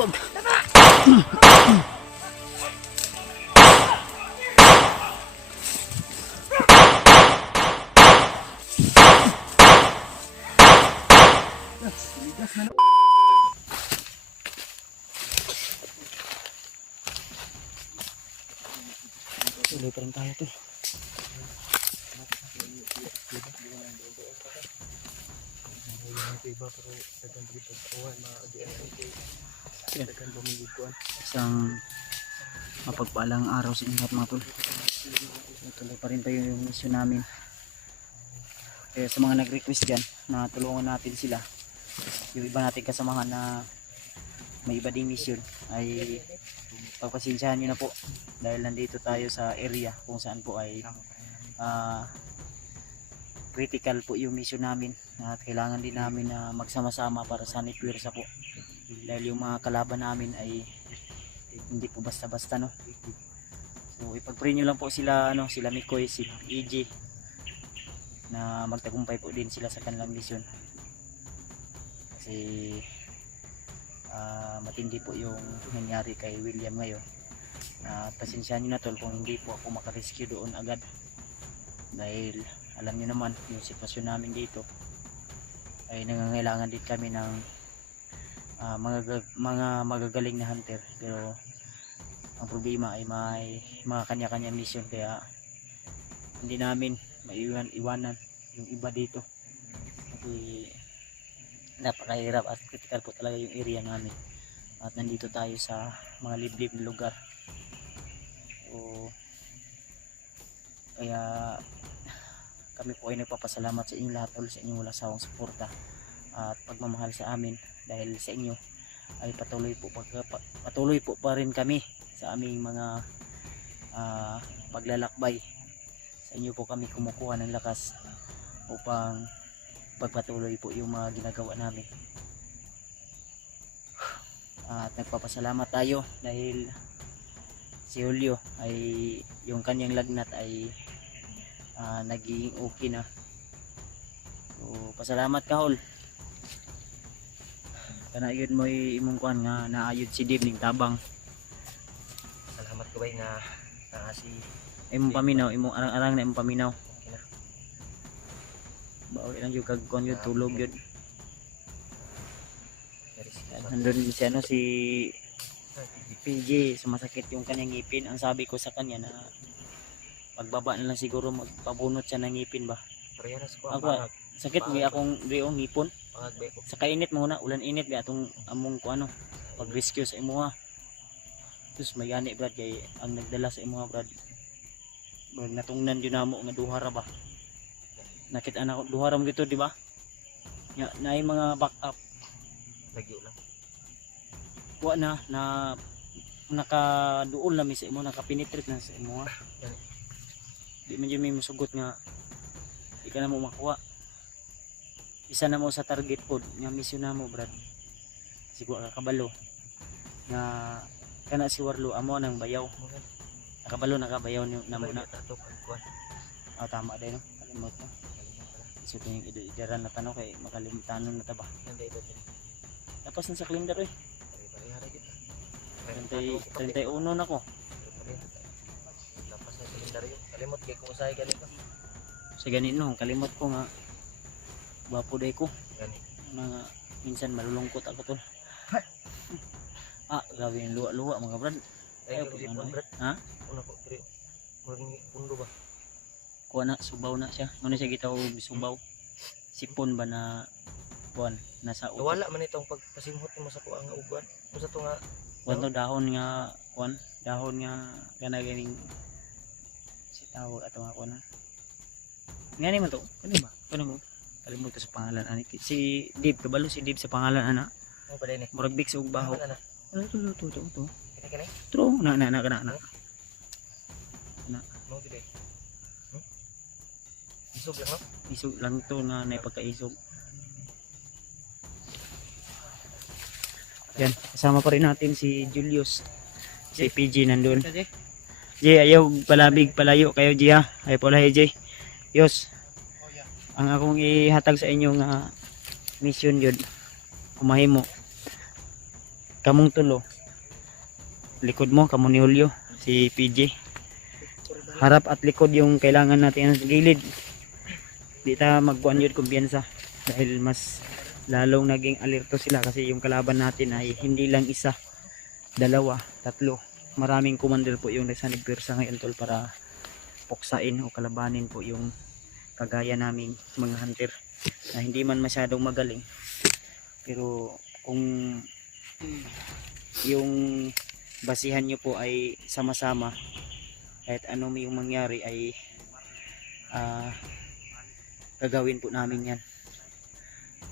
Wag. Tuloy pa rin tayo to. Isang mapagpalang araw sa inyo lahat mga tol. Tuloy pa rin tayo yung mission namin. Kaya sa mga nag-request dyan na tulungan natin sila, yung iba natin kasamahan na may iba ding mission, ay pagpasensyahan nyo na po dahil nandito tayo sa area kung saan po ay critical po yung mission namin at kailangan din namin na magsama-sama para sa nipwersa po dahil yung mga kalaban namin ay hindi po basta-basta, no. So ipag-pray nyo lang po sila, sila Mikoy, si EJ, na magtagumpay po din sila sa kanilang mission kasi matindi po yung nangyari kay William ngayon. Pasensyahan nyo na tol kung hindi po ako makarescue doon agad dahil alam nyo naman yung sitwasyon namin dito ay nangangailangan din kami ng mga magagaling na hunter, pero ang problema ay may mga kanya-kanya mission kaya hindi namin maiwanan yung iba dito kasi napakahirap at critical po talaga yung area namin at nandito tayo sa mga liblib na lugar. So, kaya kami po ay nagpapasalamat sa inyo lahat ulit sa inyong walang sawang suporta at pagmamahal sa amin dahil sa inyo ay patuloy po pa rin kami sa aming mga paglalakbay. Sa inyo po kami kumukuha ng lakas upang pagpatuloy po yung mga ginagawa namin. At nagpapasalamat tayo dahil si Julio ay yung kanyang lagnat ay naging okay na. So pasalamat ka Hol. Kana yun mo imong kuan nga naayod si Dib ning tabang. Salamat ko bay nga si Imong paminaw, imong arang-arang na imong paminaw. Okay na. Bawi lang yung kagkuan yun, tulog yun. Nandun si PJ, sumasakit yung kanyang ngipin. Ang sabi ko sa kanya na pagbaba na lang siguro magpabunot siya ng ngipin ba. Parehas ko Ako, sakit mo akong riong ngipon. pangagbe ko. Sa kainit muna, ulan init ba atong among ko pag-rescue sa imuha. Tapos may gani brad kay ang nagdala sa imuha brad. Brad natungnan yun namo nga duha ra ba. Nakita na ko duha ra mo dito di ba? Ya, naay mga backup. Lagyo lang. Wa na nakaduol na mi sa imo, nakapenetrate na sa imo. Di man yun may musugot nga di ka na mo makuha. Isa na mo sa target pod nga mission na mo brad. Siguro kakabalo nga kana si Warlo amo nang bayaw. Nakabayaw ni na mo na. Tama din no. Kalimot mo. So yung idaran na tanong kay makalimutan na ta ba. Tapos na sa kalendar eh. 31 na ko. Tapos sa kalendaryo. Kalimot kay kung usahay ganito. Sa ganito kalimot ko nga bapo day ko. Gani. Mga minsan malulungkot ako tol. Grabe yung luwa mga brad. Ay ko si brad. Ha? Una ko pero murag pundo ba. Kuha na, subaw na siya. Ano siya gitaw subaw? Sipon ba na kuan nasa utok? Wala man itong pagpasimhot mo sa kuang uban. Mo sa to nga Kuan to dahon nga kuan, dahon nga kana ganing si tawag ato nga kuan. Ngani man to? Kani ba? Kani mo? Kalimot ko sa pangalan ani. Si Dib, kabalo si Dib sa pangalan ana. ano pa din eh. Murag big sa ugbaho. Ano na? Ano to? Kani. True, na kana. Mo gid eh. Isog lang no? Isog lang to na naipagkaisog. Yan, kasama pa rin natin si Julius. Si PG nandun. Jay, ayaw palabig palayo kayo Jay ha. Ayaw pala Jay. Yos. Ang akong ihatag sa inyo nga mission yun. Kumahimo. kamong tulo. Likod mo, kamo ni Julio, si PJ. Harap at likod yung kailangan natin sa gilid. Di ta magkuhan yun kumpiyansa. Dahil mas lalong naging alerto sila kasi yung kalaban natin ay hindi lang isa, dalawa, tatlo. Maraming commander po yung nasa nagpirsa ngayon tol para puksain o kalabanin po yung kagaya naming mga hunter na hindi man masyadong magaling. Pero kung yung basihan nyo po ay sama-sama, kahit ano yung mangyari ay gagawin po namin yan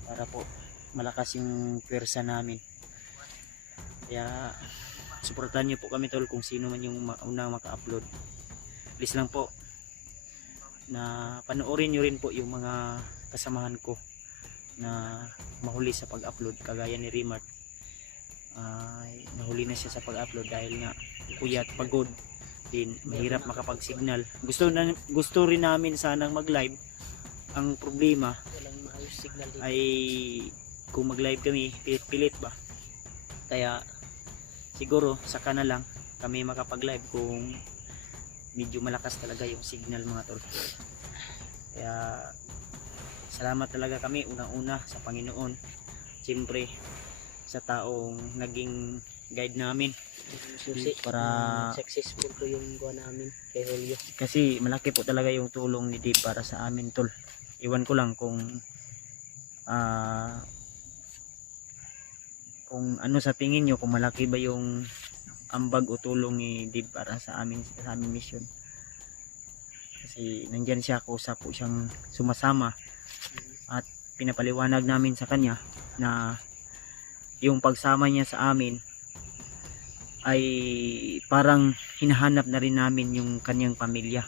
para po malakas yung pwersa namin. Kaya suportahan nyo po kami tol kung sino man yung unang maka-upload. Please lang po na panoorin nyo rin po yung mga kasamahan ko na mahuli sa pag-upload kagaya ni Rimart. Nahuli na siya sa pag-upload dahil nga puyat, pagod din, mahirap makapag-signal. Gusto rin namin sanang mag-live. Ang problema Walang maayos signal dito. ay kung mag-live kami, pilit-pilit ba? Kaya siguro saka na lang kami makapag-live kung medyo malakas talaga yung signal mga tol. Kaya salamat talaga kami unang-una sa Panginoon. Siyempre sa taong naging guide namin Susi, para successful po yung gawa namin kay Julio. kasi malaki po talaga yung tulong ni Dave para sa amin tol. Iwan ko lang kung ano sa tingin nyo, kung malaki ba yung ambag o tulong ni Dave para sa aming mission. Kasi nandyan siya, kusa po siyang sumasama at pinapaliwanag namin sa kanya na yung pagsama niya sa amin ay parang hinahanap na rin namin yung kanyang pamilya.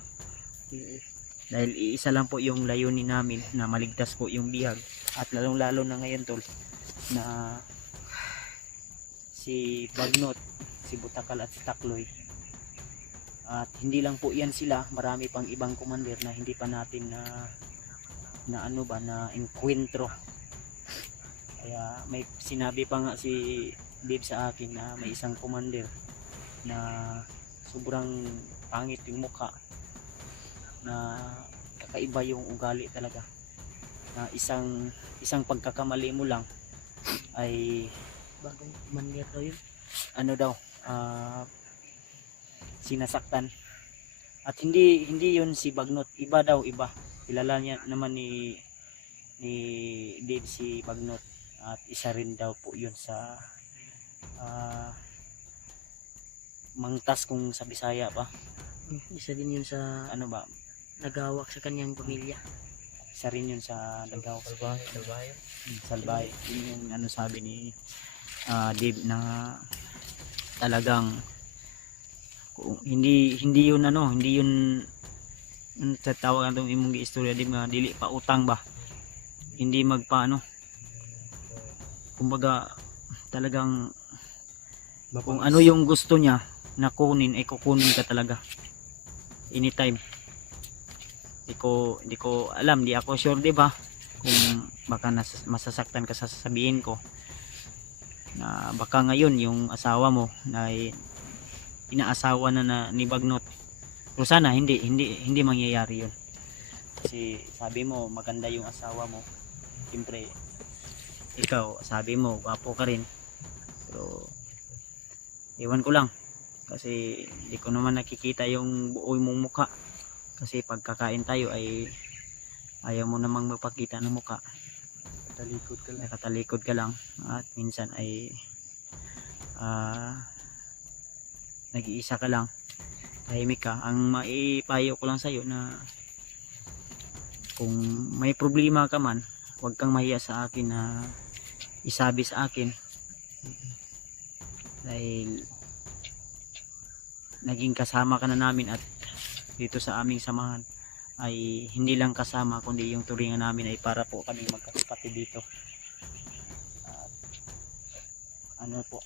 Dahil iisa lang po yung layunin namin na maligtas po yung bihag. At lalong lalo na ngayon tol na si Bagnot, si Butakal at si Takloy. At hindi lang po yan sila, marami pang ibang commander na hindi pa natin na encuentro. Kaya may sinabi pa nga si Dave sa akin na may isang commander na sobrang pangit yung mukha, na kakaiba yung ugali talaga, na isang pagkakamali mo lang ay Bagong manyer daw yun. ano daw, sinasaktan. At hindi yun si Bagnot, iba daw, iba. Kilala niya naman ni Dave si Bagnot, at isa rin daw po yun sa mangtas kung sa Bisaya pa. Isa din yun sa Ano ba? nagawak sa kanyang pamilya. Isa rin yun sa nagaw Salbahe. Salbay. Yun yung ano sabi ni Dave na talagang kung hindi yun hindi yun sa tawag atong imong giistorya Dave nga dili pa utang ba. Hindi kumbaga talagang kung ano yung gusto niya na kunin ay kukunin ka talaga anytime. Hindi ko alam, di ako sure, di ba, kung baka masasaktan ka sa sasabihin ko na baka ngayon yung asawa mo na inaasawa na ni Bagnot. Pero sana hindi mangyayari yun, kasi sabi mo maganda yung asawa mo, siyempre ikaw sabi mo gwapo ka rin, pero iwan ko lang kasi di ko naman nakikita yung buo mong mukha, kasi pagkakain tayo ay ayaw mo namang magpakita ng mukha, nakatalikod ka lang at minsan ay nag-iisa ka lang, tahimik ka. Ang maipayo ko lang sa'yo na kung may problema ka man, huwag kang mahiya sa akin na isabi sa akin, dahil naging kasama ka na namin, at dito sa aming samahan ay hindi lang kasama kundi yung turingan namin ay para po kami magkakapatid dito. Ano po,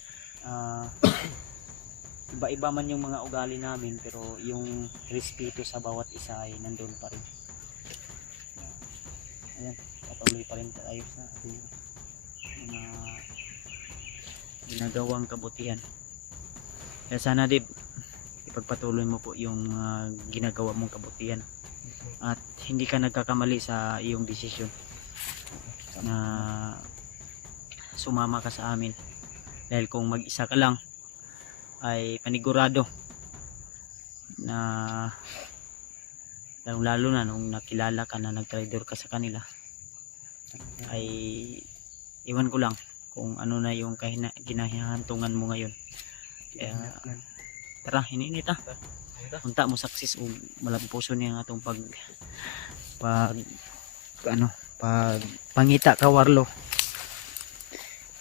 iba-iba man yung mga ugali namin, pero yung respeto sa bawat isa ay nandun pa rin. Ayan, patuloy pa rin tayo sa ating mga ginagawang kabutihan. Kaya sana Dib, ipagpatuloy mo po yung ginagawa mong kabutihan at hindi ka nagkakamali sa iyong desisyon na sumama ka sa amin, dahil kung mag-isa ka lang ay panigurado na lalo na nung nakilala ka na nag-trader ka sa kanila, ay iwan ko lang kung ano na yung ginahantungan mo ngayon. Kaya tara, hiniinit punta mo success o malang puso niya nga itong pangita ka Warlo.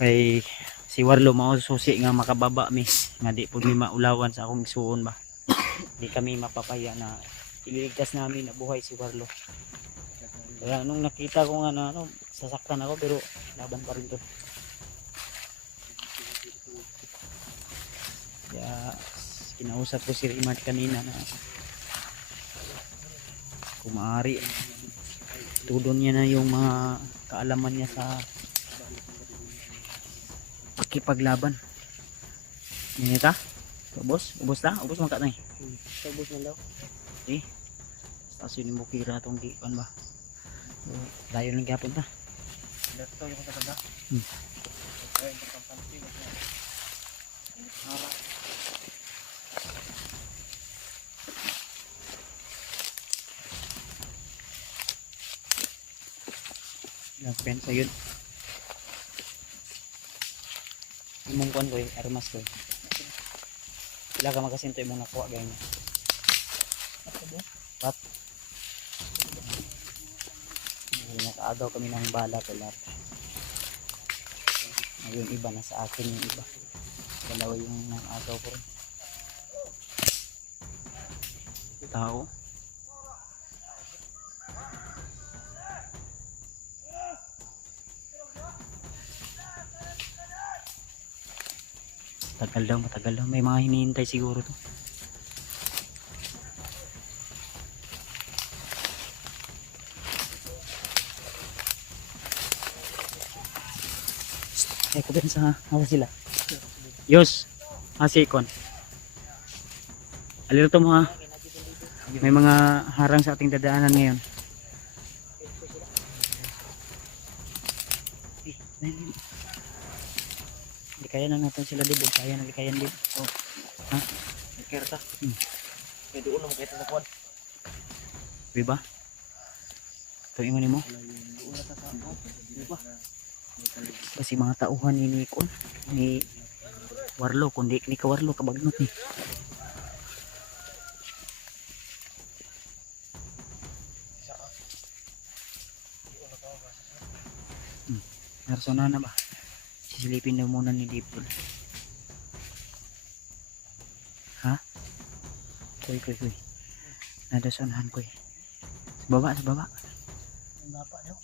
Kay si Warlo mao susi nga makababa mi nga di pud mi maulawan sa akong isuon ba. Di kami mapapaya na ililigtas namin na buhay si Warlo. Kaya nung nakita ko nga na sasaktan ako, pero laban pa rin to. Kaya kinausap ko si Rimad kanina na kung maaari tudon niya na yung mga kaalaman niya sa pakipaglaban. Yan ita? Ubos? Ubos na? Ubos man ka na eh. Ubos na daw. Stasyon ni Mukira itong gikan ba? Layo lang gapon ta. Dito yung katanda. Ay, pagkampansi mo. Nagpensa yun. Imong kuan ko armas ko. Sila ka magasinto imong nakuha ganyan. What? Nakaagaw kami ng bala pelar. Yung iba na sa akin, yung iba. Dalawa yung nakaagaw ko rin. Tao. Matagal daw. May mga hinihintay siguro to. Ay, kubensa ha. Asa sila? Yos. Asikon. Alerto mo ha. May mga harang sa ating dadaanan ngayon. Hindi kaya na natin sila dib. Kaya na likayan dib. Oh. Ha? Kaya ta. Kaya doon naman kayo tatakuan. Diba? Ito yung mo. Doon na tatakuan. Diba? Kasi mga tauhan ni Kon, ni Warlo, kundi ni ka Warlo kabagnot ni. Narsona na ba? Sisilipin na muna ni Dipol. Ha? Kuy. Nadasonahan ko eh. Sa baba. Ang baba daw.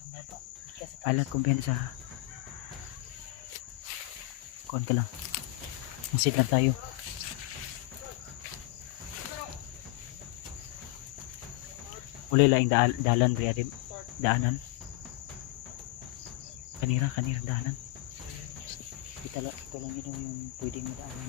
Alat kumpiyansa. Kuhan ka lang. Masid lang tayo. Uli laing dalan Riyadib. Daanan. Kanira daanan. Ito lang yun yung pwedeng daanan.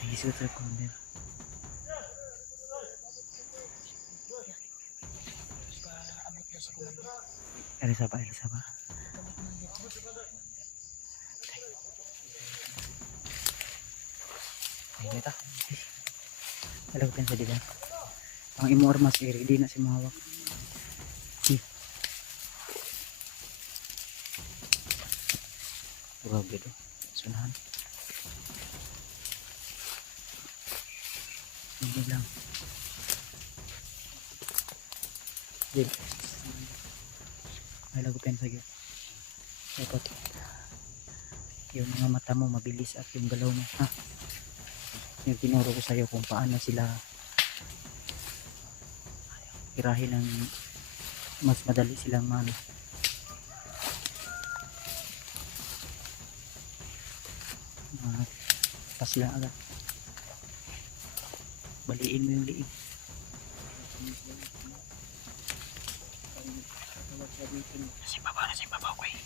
Ay, isuot sa kunder. Elisa pa. Ay, nita. Alam ko sa diba? Ang imo armas ready na si mahawak. Grabe to. Sunahan. Hindi lang. Dib. Alam ko sa iyo. Dapat yung mga mata mo mabilis at yung galaw mo. Ha? Yung tinuro ko sa iyo kung paano sila tirahin ng mas madali silang pas lang agad. baliin mo yung liig. Nasa ibabaw ko eh.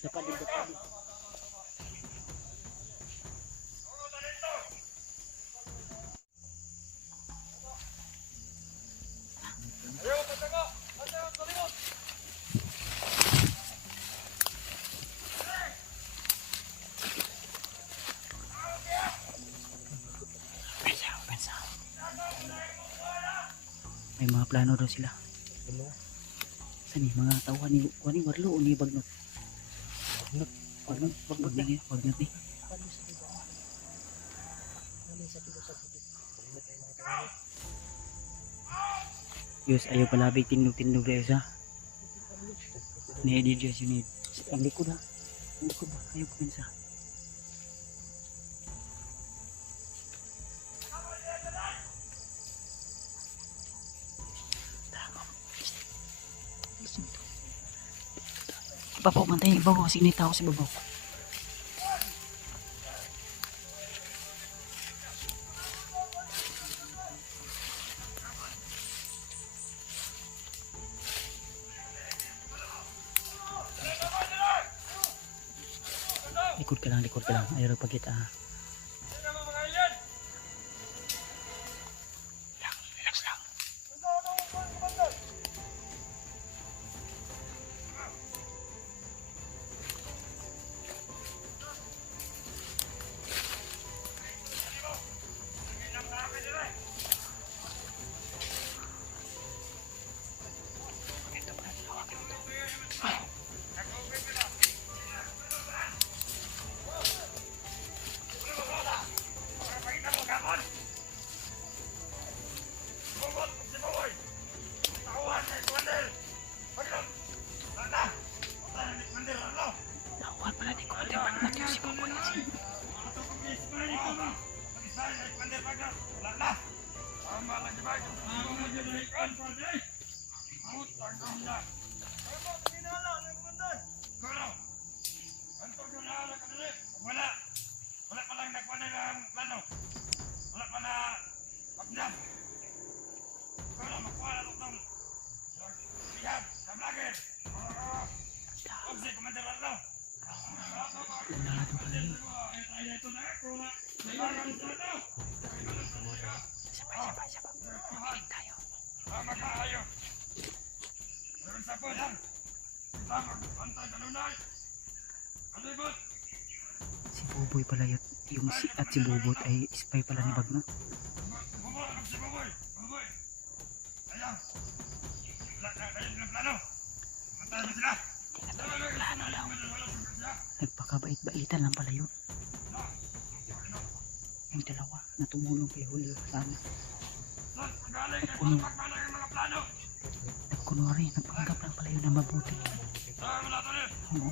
Dapat di dapat di. May mga plano daw sila. Saan eh, mga tauhan ni Warlo o ni Bagnot? Bagnot na ngayon, Bagnot eh. Paano sa diba? Paano sa diba sa diba? Yus, ayaw palabig tindog-tindog dahil sa ni-edit Diyos yun eh. Ang likod ha. Ang likod ba? Ayaw puminsa. Ibabaw, mantayin, ibabaw. Sige na tao sa ibabaw. Likod ka lang. Ayaw pagkita ha. Relax lang. Lawan pala di ko ate Bagnot yung si Baboy kasi. Makinig tayo. Si Buboy pala yun. Yung si at si Bubot ay spy pala ni Bagnot. Plano daw. Nagpakabait-baitan lang pala yun. Yung dalawa na tumulong kay Julio sana. Nagkunwari, nagpanggap lang pala yun na mabuti. Oo.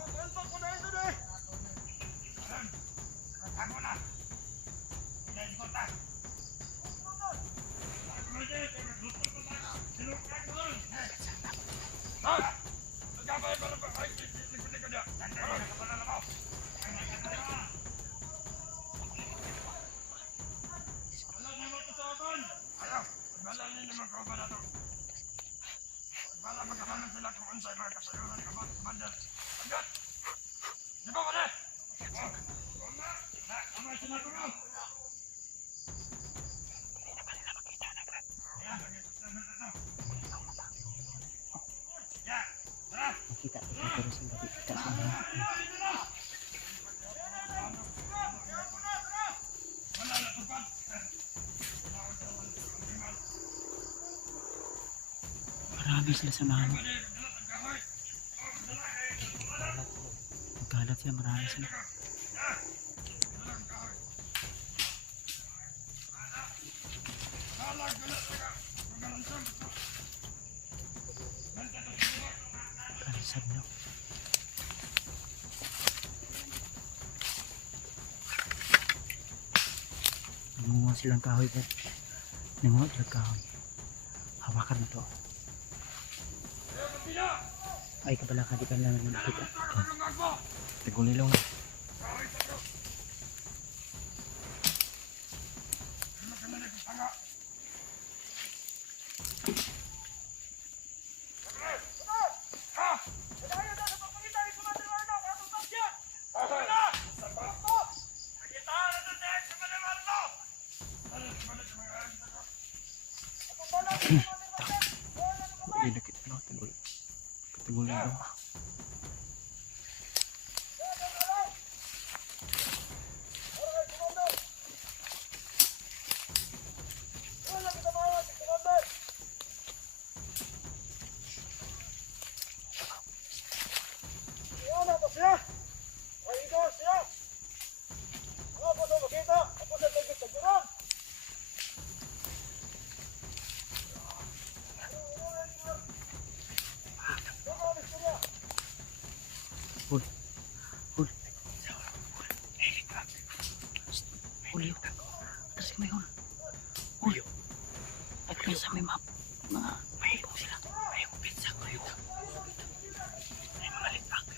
Kita terus sendiri kita semua. Marami sila sa mga Kalat sila, marami sila. Kalisab na. Nangunga silang kahoy ba? Nangunga silang kahoy. Hawakan mo to. Ay, kabala ka, di ka lang naman nakita. Tigulilaw na. Dikit no, tigulilaw. Hul. Hul. Hul yun. Kasi may hul. Hul. Ay, kaysa may mga mahigong sila. Mahigong pizza. Mahigong. May mga litbag.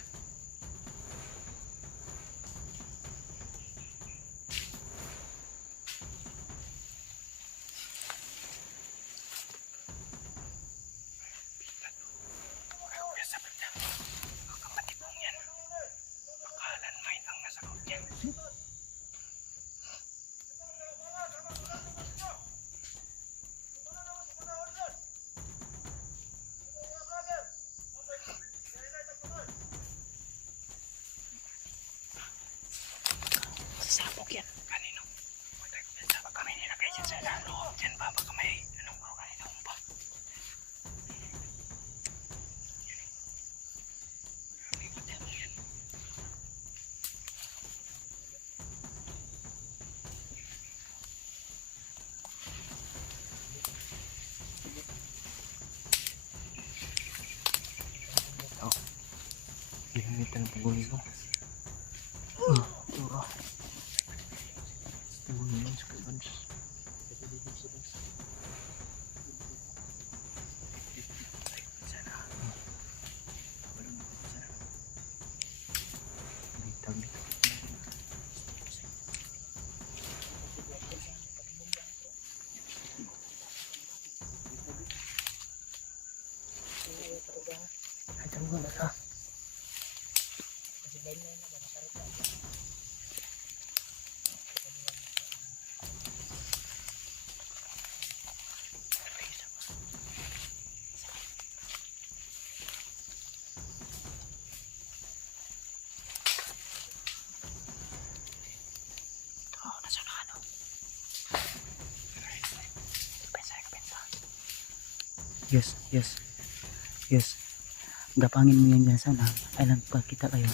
Sasabog yan. Kanino? Baka kami nilagay dyan sa loob. Dyan ba? Baka may anong bro kanino pa. Ginamitan ng tigulilaw. Turo. Tigulilaw sa kabans. Ay, tamo na ka. Kasi dahil na yun, nakarot na. Oh, nasa na ano? Kapensa. Yes, yes. Yes. Gapangin mo yan dyan sana. Ay lang pagkita kayo.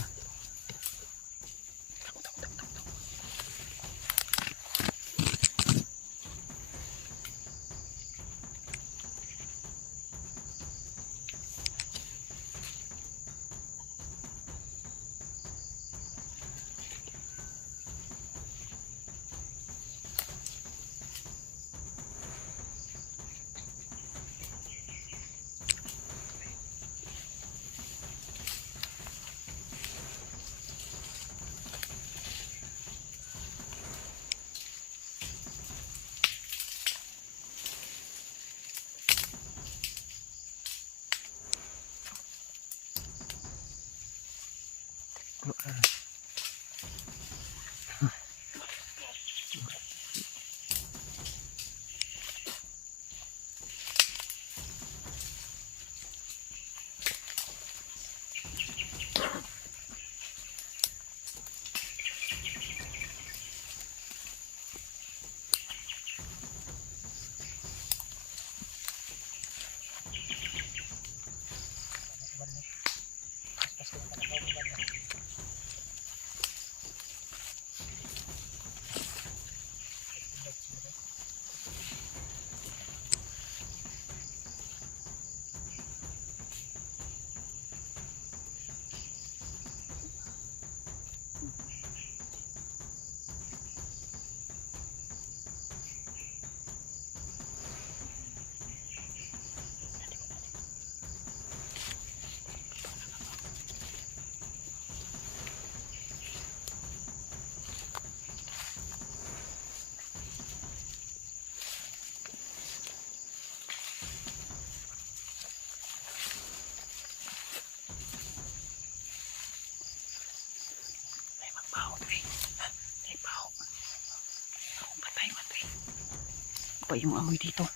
pa yung amoy dito.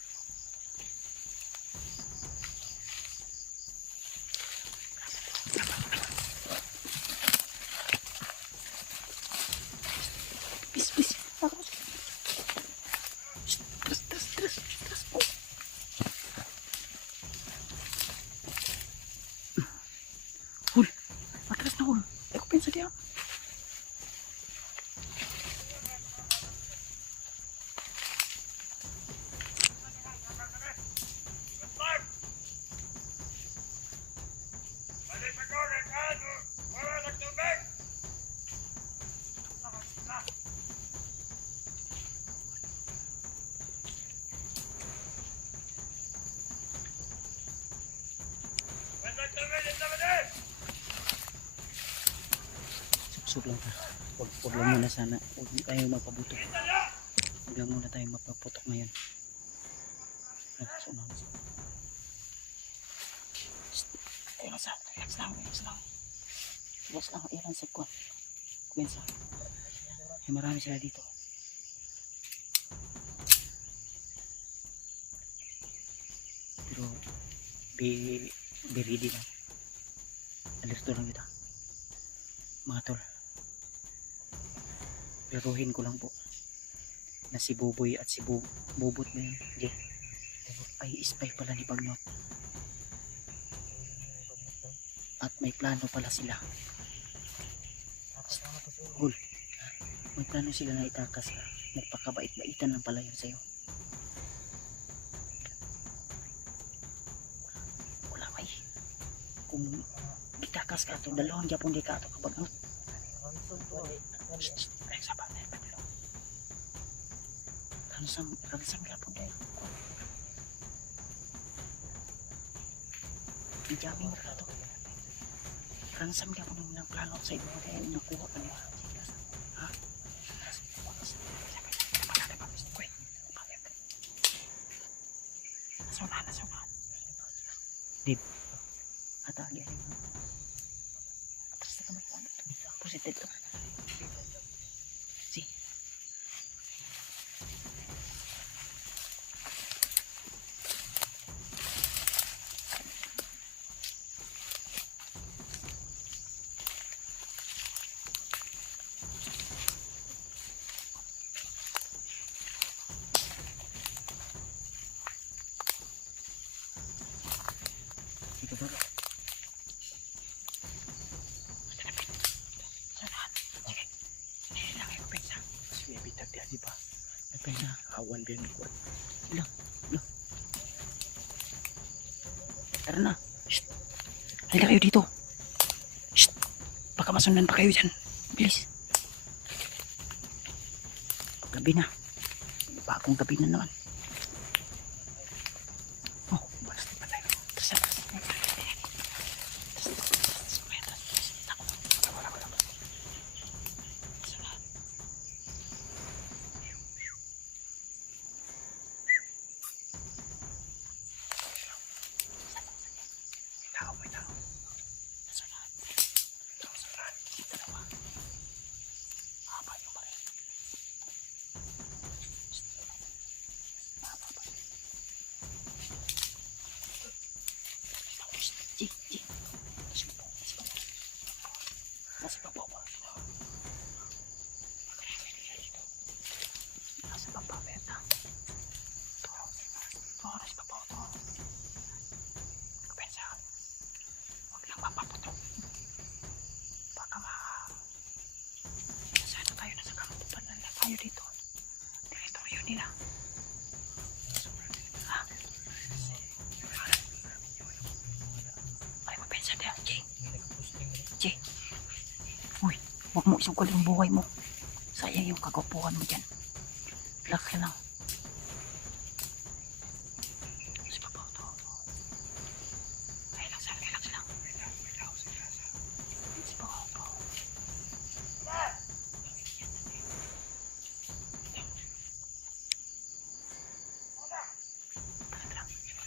Bis, bis. Tras, tras, tras, tras. Oh. Hul, matras na hul. Ako pensa dia. Subsub lang ta. Huwag lang muna sana. Huwag tayo magpabutok. Huwag lang muna tayo magpaputok ngayon. Ayun sa, relax lang, relax lang. Relax lang. Ayan ang save ko. Kuwensa. Ay marami sila dito. Pero be ready lang. Alerto lang kita. Mga tol. Laruhin ko lang po na si Buboy at si Bubot na yun. Jay. Ay spy pala ni Bagnot. At may plano pala sila. Hul. May plano sila na itakas ka. Nagpakabait-baitan lang pala yun sa'yo. Wala kay. Kung itakas ka ito, dalawang Japon di ka ito kabagnot. Ay, sabar na yung paglo. Ransam Japon dahil. Jamming ka ito. Ransam Japon ng plano sa iba dahil nakuha pa niya. Ha? Nasunahan. Dib. Atagi rin mo. Atras na kamay ko. Positive to. Si. Dito ba? Di ba? Napay na. Awan din ko. Ilang. Tara na. Shh. Halika kayo dito. Shh. Baka masundan pa kayo dyan. Bilis. Gabi na. Bagong gabi na naman. Oh, balas na tayo. Tara na. Nasa baba ba? Nasa baba ba ito? Nasa baba ito. Kapensa. Huwag lang mapaputok. Baka nasado tayo nasa kamutupan na tayo dito. Teritoryo nila. Ha? Ay, mapensa tayo, Jay. Jay. Uy, huwag mo isugal yung buhay mo. Sayang yung kagwapuhan mo dyan. Relax ka lang. Sa babaw to. Relax lang. Sa babaw to. Tara.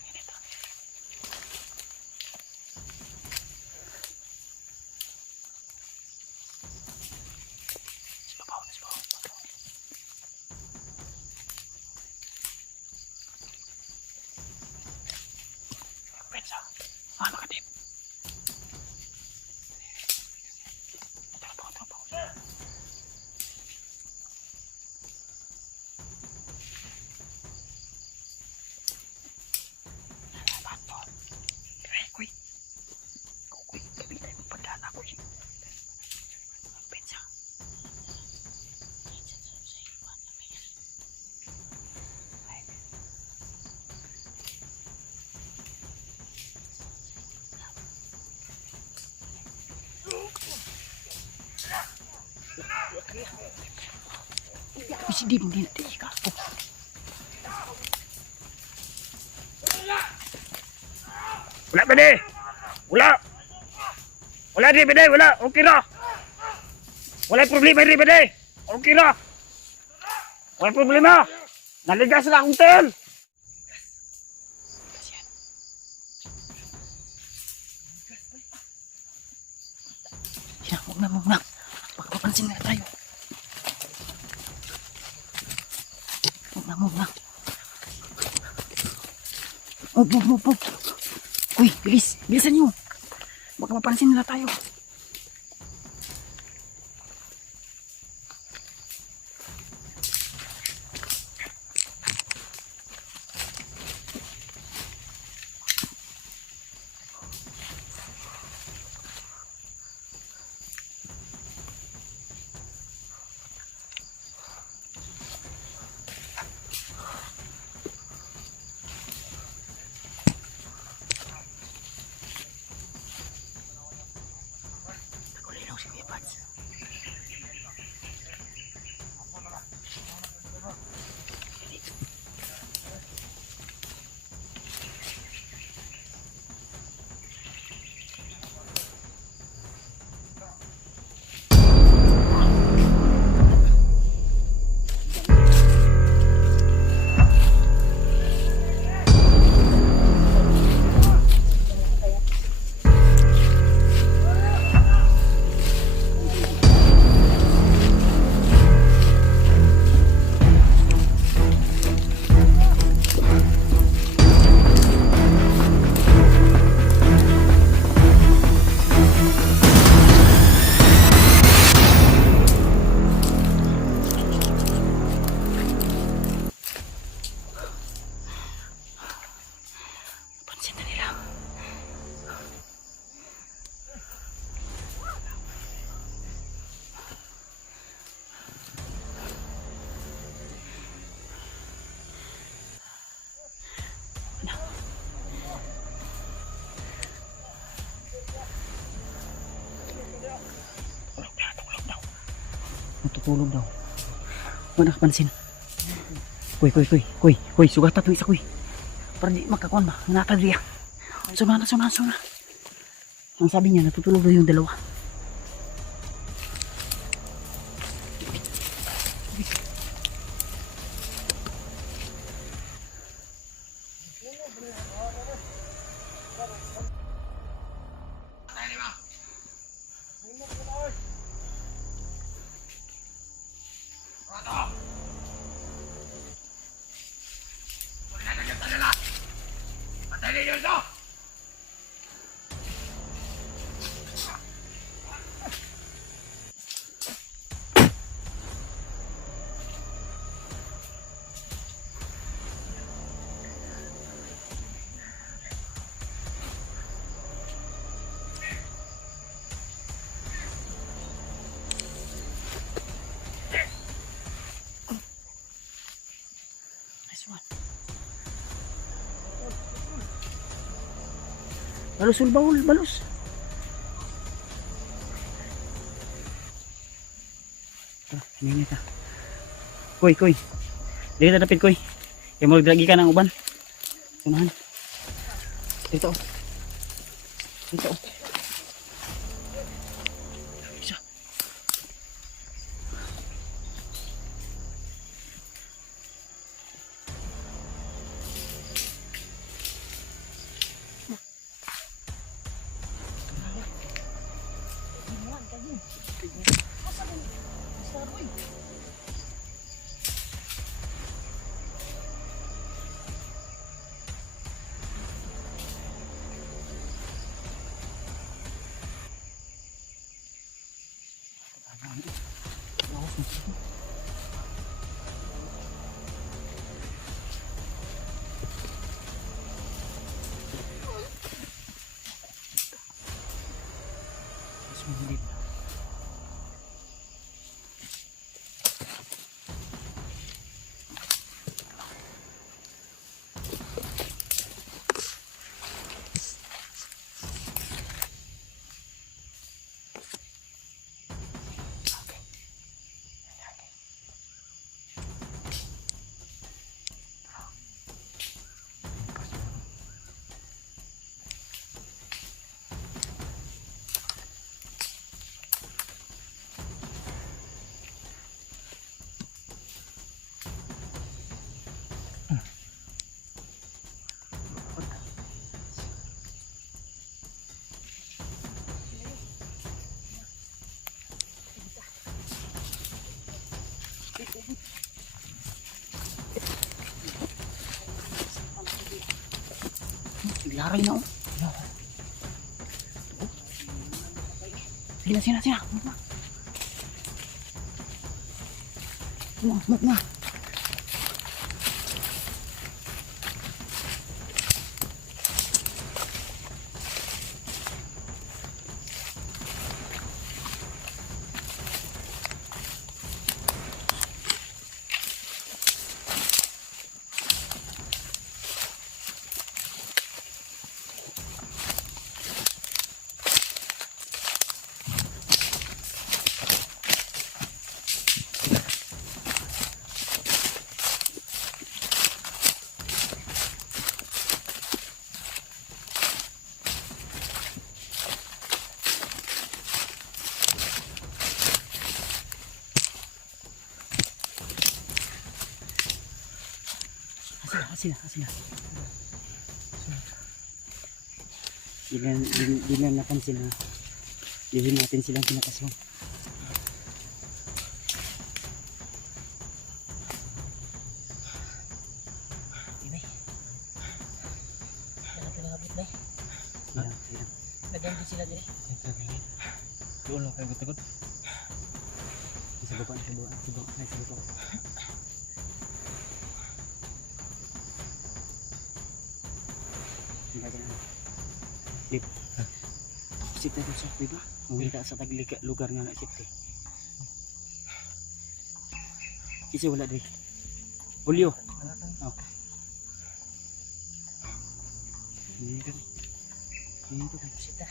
Ganito. Sa babaw. Uy, si Dim, hindi ka. Wala ba di? Wala. Wala di ba di? Wala. Okay na. Wala problema di ba di? Okay na. Wala problema. Naligas na akong tel. Siya, huwag na. Baka mapansin na tayo. Huwag na. Huwag. Uy, bilisan nyo. Baka mapansin nila tayo. Kulinaw si Kuya Pats. Pansin na nila. Natutulog daw. Huwag nakapansin. Kuy, sugata to isa kuy. Para di makakuan ba? Nanatag diya. Suna. Ang sabi niya, natutulog daw yung dalawa. Nice one. Balos. Hiningin ka. Kuy. Dili ta dapit kuy. Kaya mo dragi ka ng uban. Sunahan. Dito. Isa. Hindi. Naglaray na oh. Sige na, sige na, sige na. Move na. Sila. Di na napansin na. Dihin natin silang pinakaswan. Silang. Naganda sila din. Doon lang kayo gutagod. Sa baba. Lip. Sip na doon sa diba? Umita sa taglika lugar nga na sip eh. Kasi wala din. Julio. Oh. Ini tuh sita.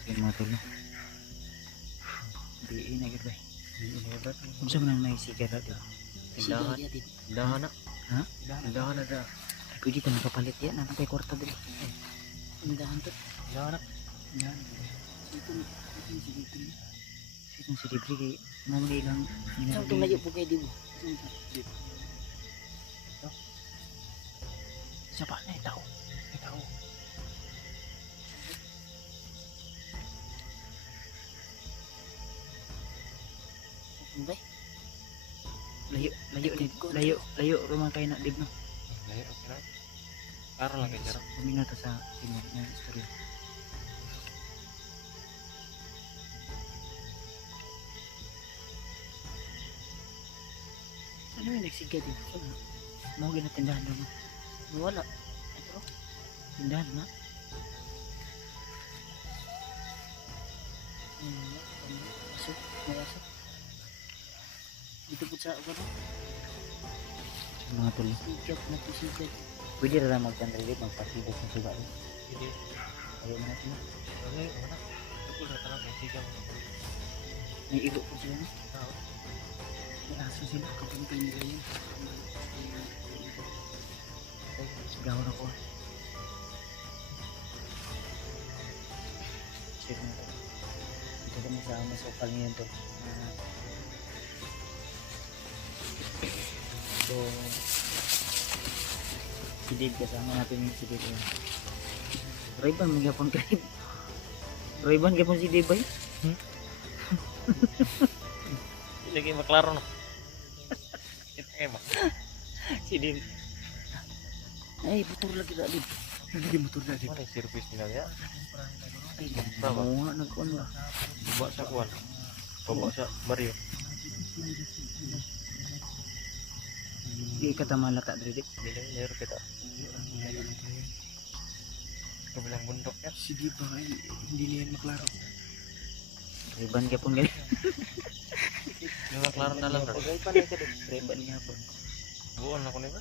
Sige mga tol. Di ina gid bay. Unsa man may sigara di. Dahan na. Ha? Dahan na da. Pwede ka nakapalit yan. Ano kay kwarta din? Indahan to. Dahan na. Yan. Itong si Libre kay mamay lang. Saan tumayo po kayo di mo? Isa pa na itaw. Bay. Layo rumah kayo na dib no. Layo okay na. Para lang kayo. Pumina to sa timog na istorya. Ano yung nagsiga din? Mau gina tindahan doon. Wala. Tindahan na. May aso. Dito po sa ano? Mga tuloy. Sikap na pisigad. Pwede rin lang magtandalit, magpasigas ng suga. Hindi. Ayaw mo natin. Okay, mana? Tukul na talaga yung sigaw. May ilo po sila no? May aso sila kapag kayo nila yun. Sigaw na ko. Sige na to. Ito kami sa masukal niya to. So, si Dave kasama natin yung si Dave. Rayban, magyapon kayo. Rayban, gyapon si Dave ba yun? Lagi maklaro no. Ito ema. Si Dave. Ay, motor lagi na Dave. Lagi motor na Dave. Mana yung service nila ya? Ay, Tama. oo nga, nag-on ba? Bawa sa kuwan. Bawa sa baryo. Di ka tamalata, Dave. Layer kita. Kabilang bundok ya. Si Dave ba hindi niya maklaro. Rayban, gyapon kayo. Yung maklaro na lang. Rayban gyapon. Buon ako nito.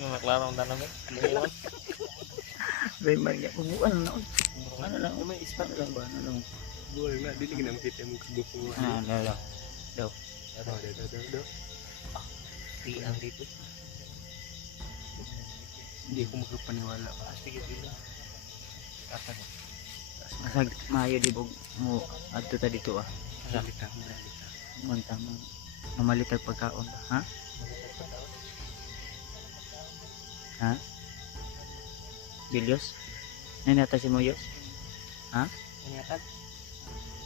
Yung maklaro na lang. Rayban gyapon. Buwan na. Ano lang, may ispat lang ba? Ano lang? Buwan na, dili ka na makita mo kagupo. Daw. Daw. Tiang dito. Hindi ko magpaniwala. Sige dito. Kata mo. Masag maayo di bog mo adto ta dito ah. Malita. Mantang mamalitag pagkaon ba? Ha? Ha? Bilyos? Nanata si Moyos? Ha? Ingatan.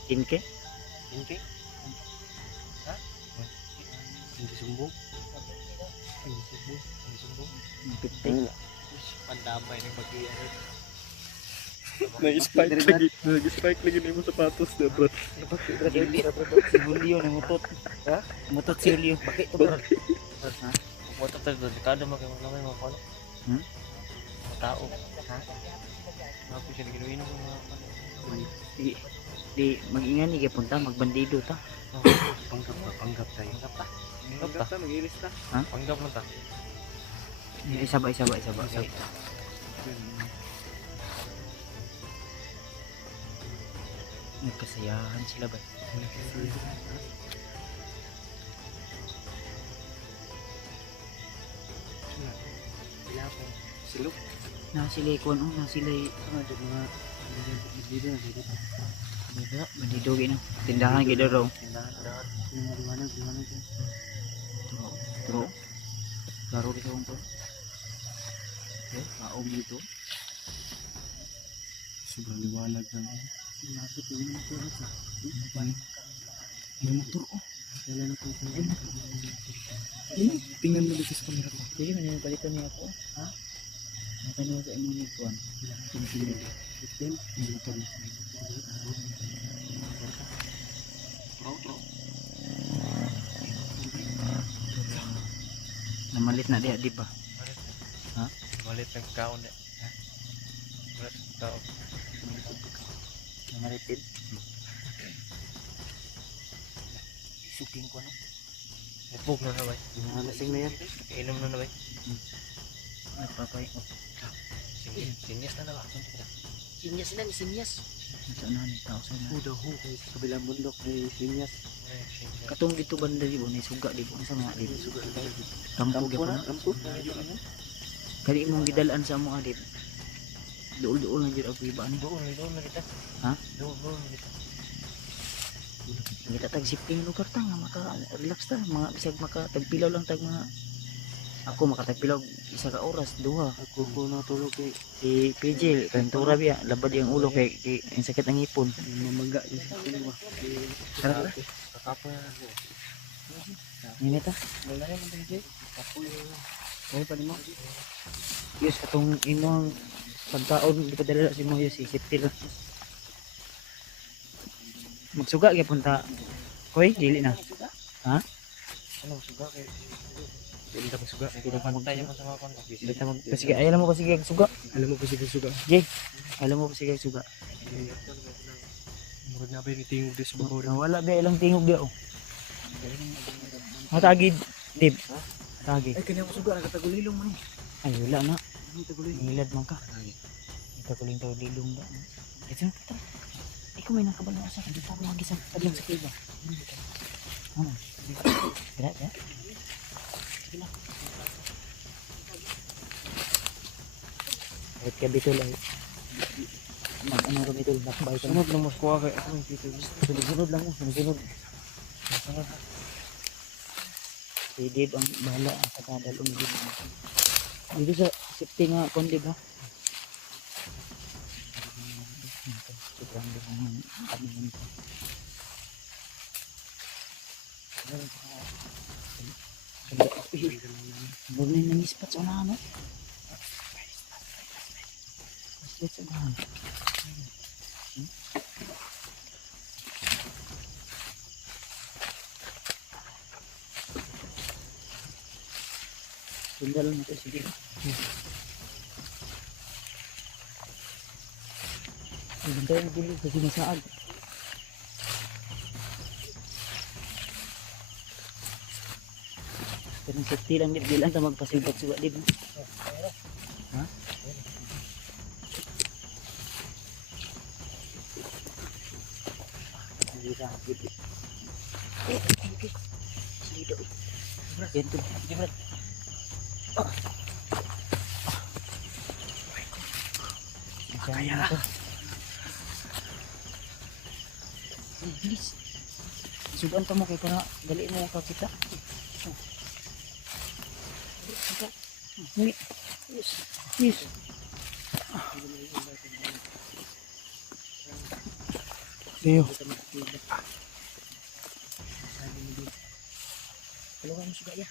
Tinke? Hindi. Hindi sumbong. Hindi sumbong. Pitay. Pandamay ng mag-iyan. Nag-spike lagi na yung sapatos na bro. Si Julio na mutot. Ha? Mutot si Julio. Bakit to bro? Ha? Motor tayo doon. Kada naman mga pano. Hmm? Mga tao. Ha? Mga po siya naginuin ng mga pano. Di mag-ingan ni kay punta magbandido ta. Panggap tayo. Panggap ta. Mag-iris ta. Ha? Panggap lang ta. Isa ba. Nagkasayahan sila ba? Silok. Na sila ikon na sila mga dito na dito. bandido gina. Tindahan gid raw. Tindahan. Yung liwanag yan. Tro. Laro dito ko. Okay, maom dito. Sobrang liwanag lang. Lapit yung motor sa. Yung motor ko. Kailan na po Tingnan mo dito sa camera ko. Sige, man palitan niya ako. Ha? Nakano sa imo ni kuan. Namalit na diha di ba? Malit ng kaon eh. Malit ng kaon. Namalitin. Isuking ko na. Nagpog na bay. Mga lasing na yan. Inom na bay. Nagpapay ko. Sinyas na ba? Sinyas na ni sinyas. Saan na ni tao sa na. Huda ho kay kabilang bundok may sinyas. Katong dito banda di ba ni suga di ba sa mga di. Kampo gyud na. Kampo. Kali imong gidalaan sa amo adit. Duol-duol na jud ang iba ni. Doon na kita. Ha? Doon na kita. Kita tag siping lugar ta nga maka-relax ta mga bisag makatagpilaw lang tag mga ako makatagpilaw isa ka oras duha. Ako ko natulog kay Si PJ kantura biya labad yung ulo kay ang sakit ng ipon. mamaga yung sa kuliwa. Tara. Kakapo na ako. Nini ta. Wala na man tayo. Ay pa nimo. Yes katong imong pagkaon di pa dala si mo yes safety lang. Magsuga gyud punta. Koy dili na. Ha? Ano suga kay Dili ta suga. Kita pantay mo sa mga kanto. Dili ta mag sige alam mo pa sige suga. Alam mo ko sige suga. Jay. Alam mo pa sige suga. Murag na ba ni tingog dis ba ko. Wala ba ilang tingog di oh. Matagid dib. Tagi. Ay kanya ko suga nakatagulilong man. Ay wala na. Nilad man ka. Itaguling tayo dilong ba. Ito na kita. Ikaw may nakabalo sa hindi pa mo gisan tadlang sa kiba. Ano? Dira ya. Sige na. Kahit ka dito lang. Mag-ano kami ito, nakabay ka. Sunod lang mo kuha kay ako dito. Sunod lang mo, sunod. Si Dave ang bahala sa kadalong dito. Dito sa safety nga kondi ba? Sobrang doon kami nito. Doon na yung spot sa unahan, no? Spot sa unahan. Sunda lang ito, sige. Sunda lang dulu kasi masaag. Pero safety lang din, di lang ta magpasibat-sibat din. Ha? Hindi na, hindi. Okay. Silido. Yan to. Sige, Brad. Kaya na. Bilis. Sugan pa mo kay para dali mo kakita. Yes. Yes. Leo. Keluar mo suga ya.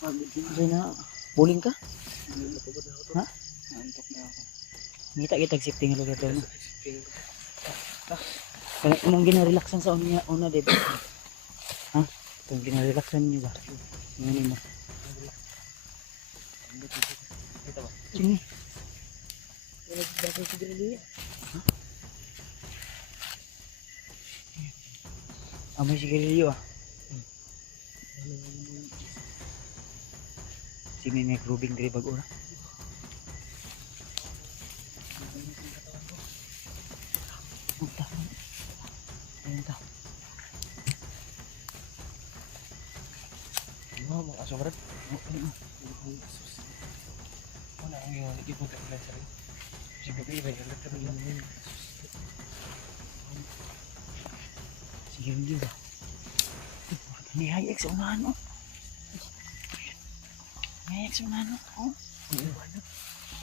Kasi na, buling ka? Ha? Naantok na ako. Ngita kita safety nga lugar daw. Kaya imong ginarelaxan sa una diba? Ha? Kung ginarelaxan niyo ba? Ngayon mo. Sini. Amoy sigarilyo ah. Sini may grubing diri bag ora. Punta. Ayun ta. Mga aso brad. Ayun. Wala ang yung lagi po tayo sa rin. Si gabi ba yung electric lang. Sigarilyo ba? Ni hayek sa unahan oh. Ni hayek sa unahan oh.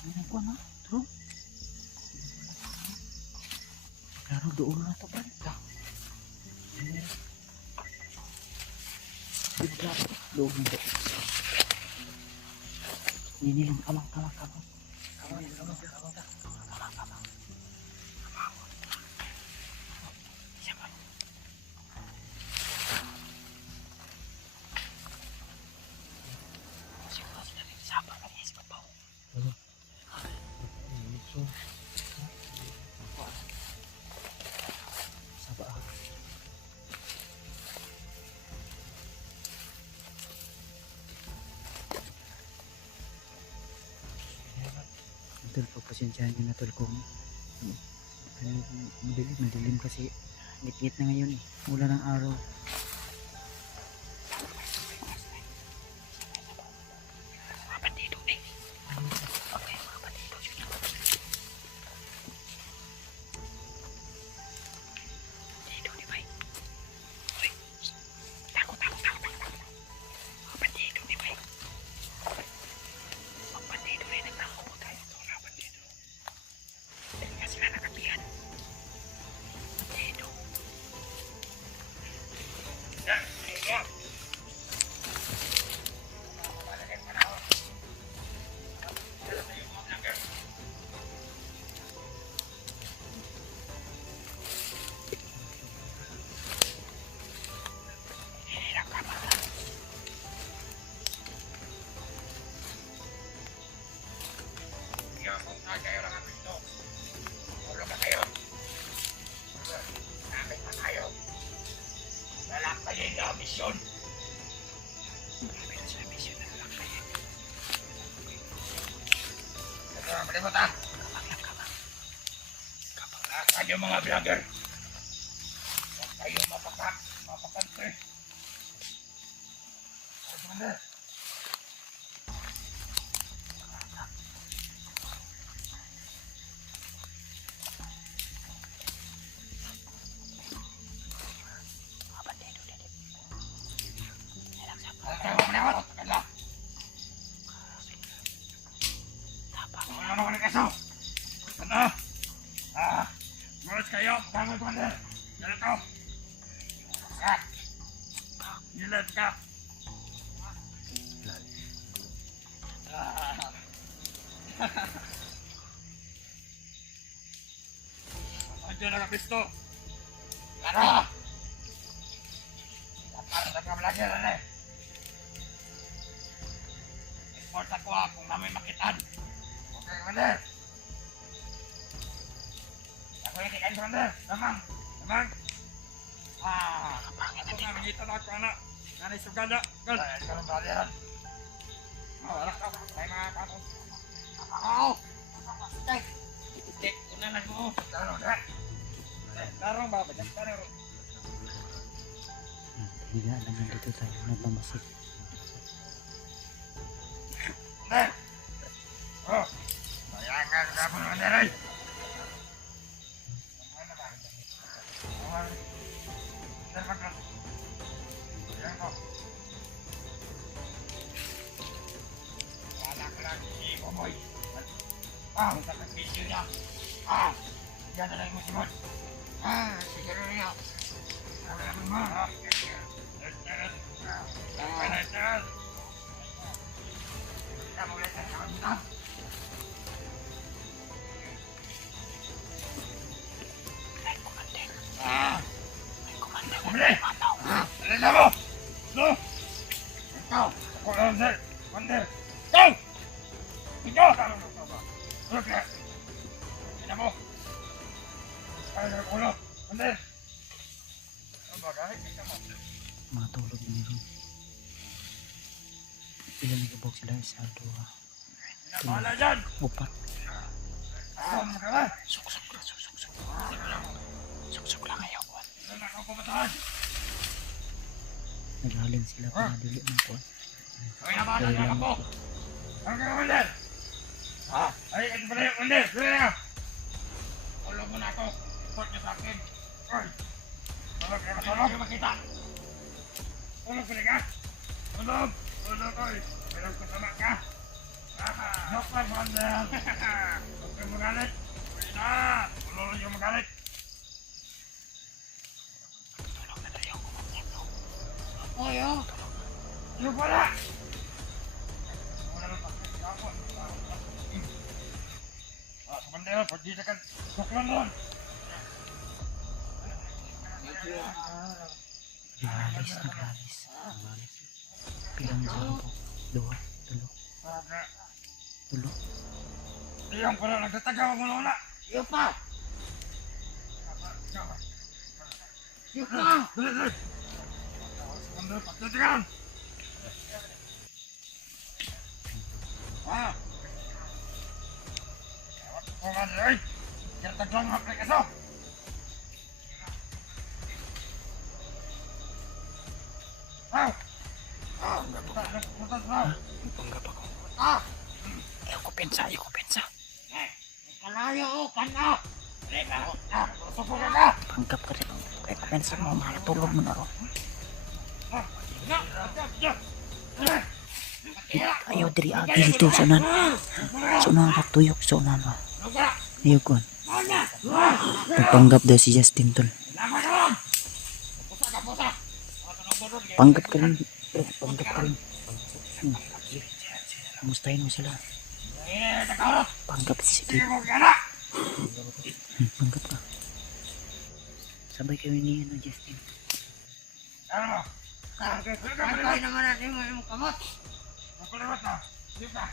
Ano ko na? True. Klaro doon na to brad. Doon na to. Ini lang kamang. Siapa? Siapa lagi sebab bau? Sabar. Tol, pagpasensyahan nyo na tol kung madilim kasi ngit-ngit na ngayon eh. Mula ng araw. Mga bandido eh. Okay, mga bandido. Bandido ni Bay. Uy, takot. Mga bandido ni Bay. Mga bandido rin nagtakot tayo. Mga bandido. Dahil nga sila nakapihan. Bandido. Kayo mga vlogger. Kayo mapapante. Maros kayo, tama ko na. Dala ko. Kat. Nilat ka. Andiyan na kapisto. Tara! Para sa kablagyan na eh. Export ako kung namin makitaan. Okay, Commander. Ako yung kikain, Commander. Damang. Ako nga, nangita na ako, anak. Nanay sugada. Gal. Ay, ikaw ang balihan. Wala ka. Ay, mga kapos. Ako! Tik, una na mo. Darong ba? Darong. Higa lang nandito tayo nagmamasik. Commander! Oh! Bayangan ka po, Commander, ay! Yan na lang mo simot. Siguro niya. Wala naman mo. Alin na mo! No! Ikaw! Ako lang, sir! Commander! Ikaw! Ikaw! Tulog ka! Alin na mo! Kaya na ulo! Commander! Ano ba, kahit ikaw mo? Matulog na rin. Ilan nagabok sila? Isa, dua, Wala dyan! upat. Ano ka ba? Suksok lang, suksok. Suksok lang ayaw ko. Ano na ako pumatahan? Naghalin sila para dili mo ko. Kaya na ba na ako? Ano ka, Commander? Ay, ito pala yung Commander! Dali na! Tulog mo na ako! Report niyo sa akin! Oy! Tulog kayo matulog! Hindi makita! Tulog pala ka! Tulog! Tulog, oy! Meron ko sama ka! Yok ka, Commander! Huwag kang magalit! Pwede na! Tulog yung magalit! Tulog na tayo! Oy, oh! Tulog pala! Commander, pagkita ka! Tuklan doon! Naghalis. Pilang sila po. Dua, tulo. Iyong pala nagtatagaw mo na. Iyo pa! Iyo pa! Dali, dali! Commander, pagkitikan! Commander, ay! Kaya taglang hapli kaso! Panggap ako. Ayaw ko pensa. Kalayo o, kana! Susuka ka! Panggap ka rin. Kaya ko pensa mo. Makatulog mo na ro. Ayaw diri agi dito. Sunan. Sunan ka tuyok. Sunan ka. Ayaw ko. Panggap daw si Justin tol. Panggap ka rin. Kamustahin mo sila. Panggap si Sige. Panggap ka. Sabay kami ni Justin. Ano? Kaya naman natin mo yung kamot. Makulawat na. Sige ka.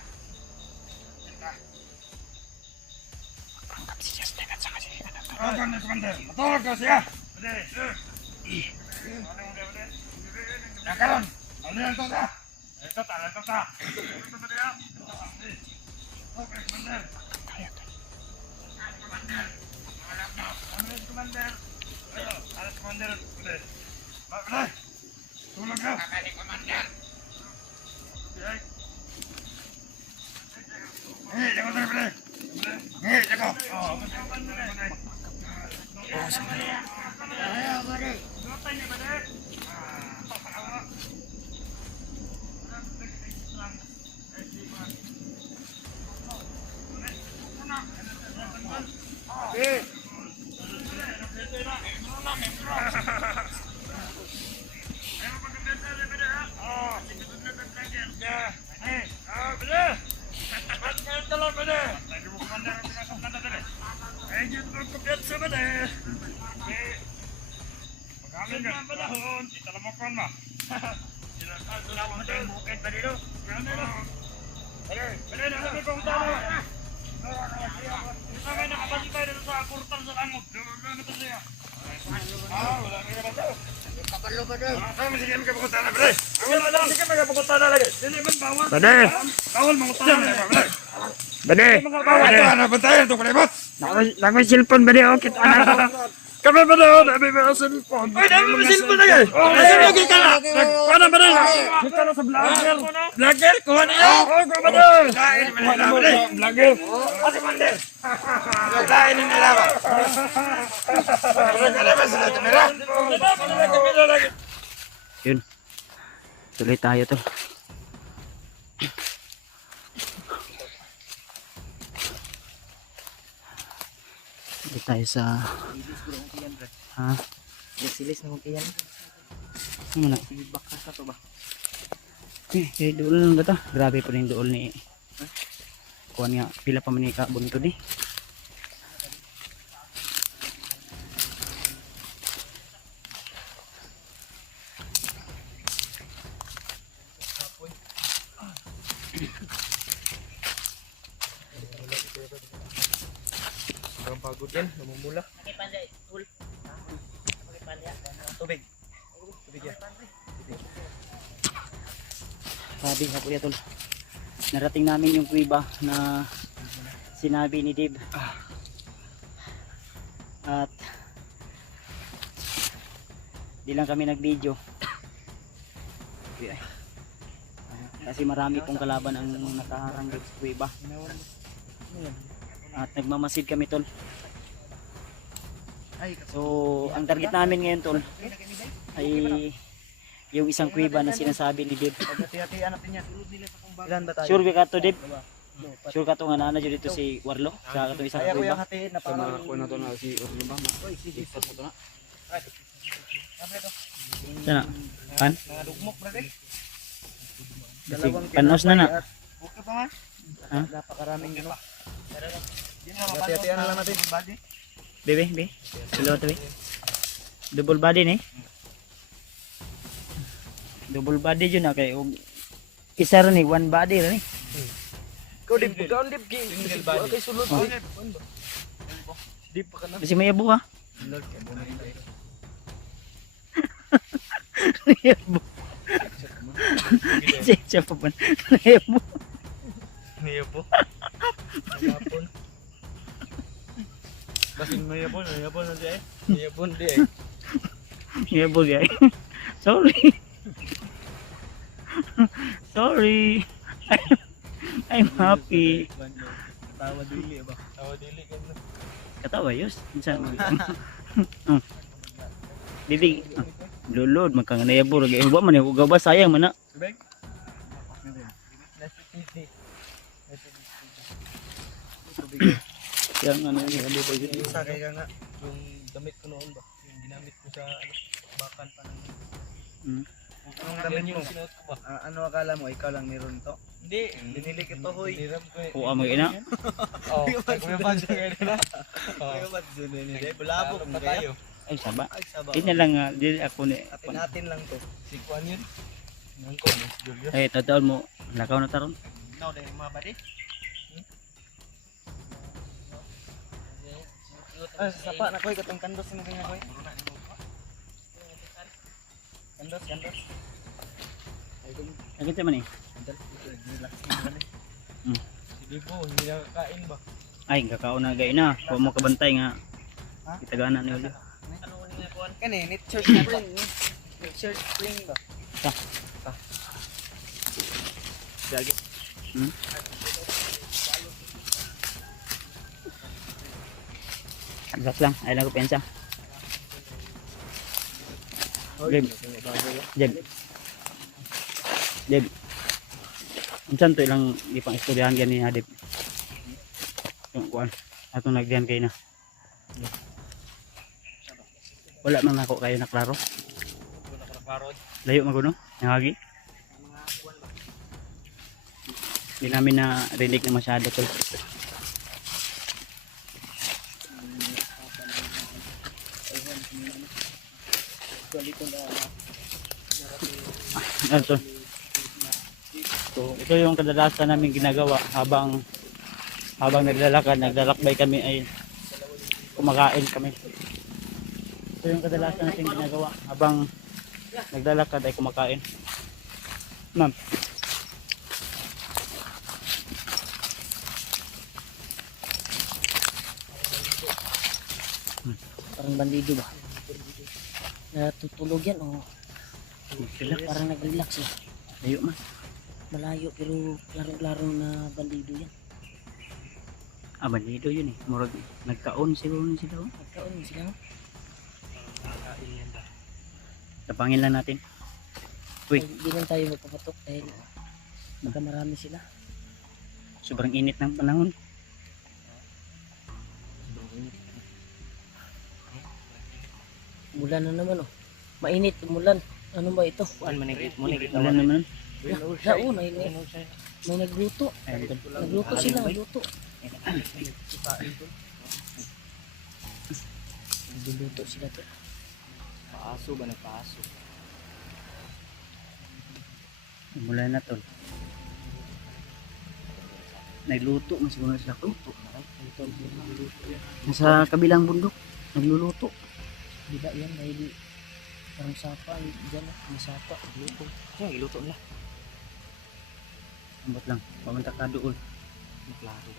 Panggap si Justin at saka si Tawagan ni Commander. Matulog ka siya. Nakaroon. Ano yan ito ta? Ito ta. Ito ta diya. Okay, Commander. tayo tayo. Commander. Alam na. Commander. Alas, Commander. Bakit? Tulog ka. Kakali, Commander. Jangan tayo, Pare. Jago. Ayo, Pare. Bade! Bawal mangutana na, Bade! Ano ba tayo? Ito kalibot! Nakoy cellphone, Bade, oh, kita na ako. Kami ba na, dami ba ang cellphone? Ay, dami ba cellphone na kayo? Ay, lagi ka na! Paano ba na? Kita na sa vlogger. Vlogger? Kuha na yan? Oo, kuha ba na? Kuha na mo na, vlogger. Ate Mander! Lain na nila ba? Ano ba sila kamera? Kamera lagi. Yun. Tuloy tayo tol. Tuloy tayo sa ha? Silis na kung yan. Ano na? Bakas na to ba? Okay, dool lang ito. Grabe po rin dool ni kuan nga pila pa man ni ka buntod eh. Sobrang pagod yan, namumula. Tubig. Tubig yan. Sabi nga po yan tol. Narating namin yung kuweba na sinabi ni Dave. At di lang kami nag-video. Kasi marami pong kalaban ang nakaharang dito sa kuweba. At nagmamasid kami tol. So ang target namin ngayon tol ay yung isang kuweba na sinasabi ni Dave. Hati-hatian natin yan. Ilan ba tayo? Sure ka to Dave? Sure ka to nga nana dito si Warlo sa katong isang Kaya ko yung kuweba? hatiin na parang... Ako na to na si Orlo ba? Sana? Pan? Nangadugmok brad eh. Kasi panos na na. Okay pa man? Ha? Napakaraming ano. Hati-hatian na lang natin. Bebe, be. Dalawa to be. Double body ni. Double body yun na kay isa rin ni one body rin ni. Ikaw dip, single body. Okay, sulod. Dip pa ka na. Kasi may abo ha. May abo. Siya pa ba? May abo. Ngayon po. Ngayapon. Basing ngayapon na di eh. Ngayapon di eh. May abo guys. Sorry. Sorry. I'm happy. Tawa dili ba? Tawa dili ka na. Katawa yus. Minsan. Bibi. Lulod magkanganayabo lagi. Uba man yung ugaw ba sayang man na. Subek? Yang ano yung abo ba yun? Isa kay ka nga. Yung damit ko noon ba? Yung ginamit ko sa bakan pa ng... Anong damit mo? Sinuot ko ba? Ano akala mo? Ikaw lang meron to? Hindi. Binili ko to hoy. Niram ko eh. Oo, mo ina. Oo. Kumapansin ka nila. Kumapansin nila. Bulabog pa tayo. Ay, saba. Ay, saba. Yun na lang, di ako ni... Natin lang to. Si Kwan yun. Ngayon ko, Miss Julia. Ay, totoo mo. Lakaw na taron. No, dahil mga badi. Ah, sapa na koy katong kandos mo kanya koy. Kandos. Nakita man eh. Relax mo gani. Si Dibo, hindi nakakain ba? Ay, kakao na gay na. Huwag mo kabantay nga. Ha? Itagana ni Julio. Ano ko nila Kwan? Kani net church spring. Net church spring ba? Sige. Relax lang. Ay lang ko pensa. Jeb. Unsan to ilang di pang istoryahan gani ha Deb. Yung kuan. Atong nagdiyan kay na. Wala man nako kayo na klaro. Wala ka nakarod. Layo maguno. Nangagi. Hindi namin na rinig na masyado tol. Ito. So, ito yung kadalasan namin ginagawa habang naglalakbay kami ay kumakain kami. Ito yung kadalasan natin ginagawa habang naglalakad ay kumakain. Ma'am. Parang bandido ba? Natutulog yan o Relax. parang nag-relax eh. Layo man. Malayo pero larong-larong na bandido yan. Ah, bandido yun eh. Murag nagkaon siguro na sila. Oh. Nagkaon sila no? Tapangin lang natin. Uy. Hindi lang tayo magpapatok dahil baka marami sila. Sobrang init ng panahon. Umulan na naman oh. Mainit, umulan. Ano ba ito? Wala naman. Daon, may nagluto. Nagluto sila, nagluto. Nagluluto sila to. Paaso ba nagpaaso? Mula na tol. Nagluto, mas muna sila ko. Nasa kabilang bundok, nagluluto. Di ba yan, may parang sapa, dyan may sapa, luto. Kaya iluto nila. Ambot lang, pamunta ka doon. Maklaro.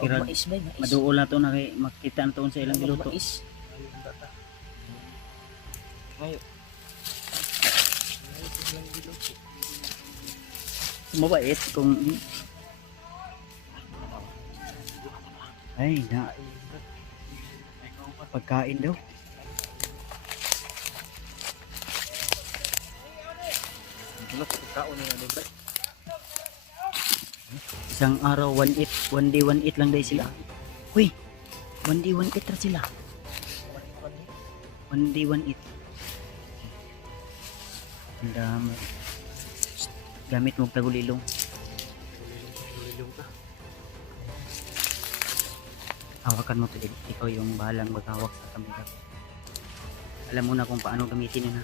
Kira- Mais ba, mais. Maduol na to, makita na to sa ilang giluto. Mais. Ngayon. Mabait kung... Ay, na... Pagkain daw. Tulog sa pagkaon nila, diba? Isang araw, 1-8. One day, 1-8 lang dahil sila. Uy! One day, 1-8 ra sila. One day, 1-8. Ang dami. Gamit mo tagulilong. Hawakan mo to, ikaw yung bahalang maghawak sa kamera. Alam mo na kung paano gamitin yun ha.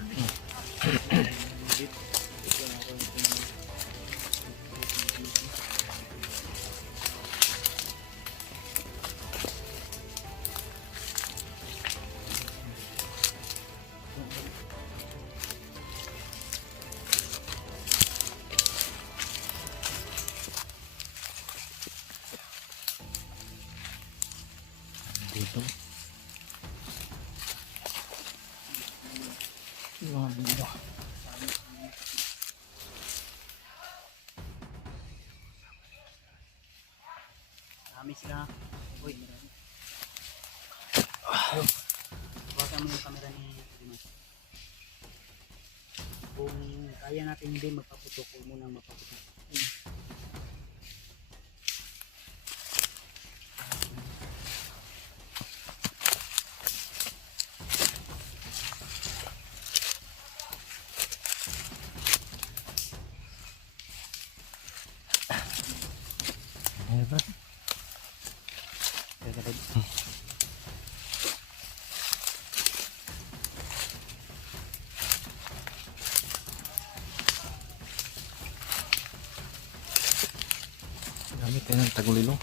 Dito. Marami sila. Uy, marami. Bawasan mo yung camera ni Dimas. Kung kaya natin hindi magpaputok, huwag mo nang magpaputok. Gamit tayo ng tagulilong.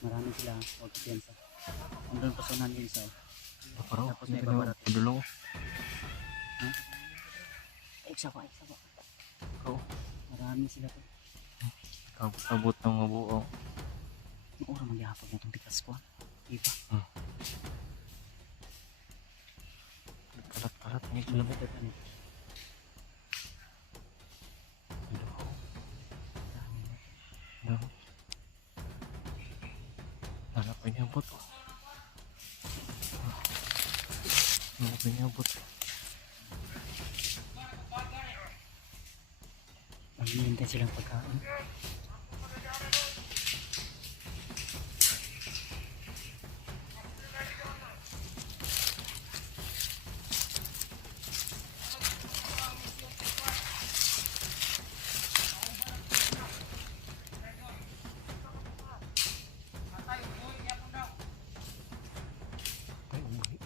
Marami sila, huwag piyansa. Hanggang pasunan din sa tapos may babarat. Padulong. Isa pa. Marami sila to. Kabot ng mabuo. Ang oras maghihapon na itong pikas ko. Iba. Kalat-kalat niya. Malapit ito ano. Hanap ko niya bot. Hanap ko niya bot. Maghihintay silang pagkain. Ay, umuwi.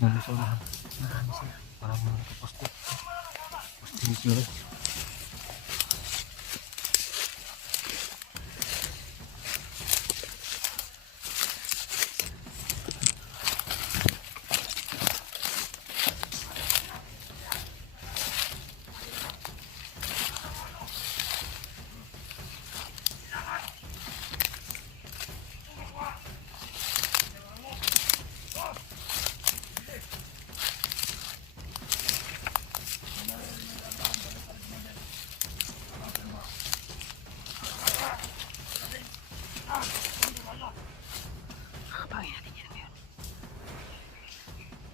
Dami sa unahan. Marami sila. Parang mga nakaposte. Poste sila guys.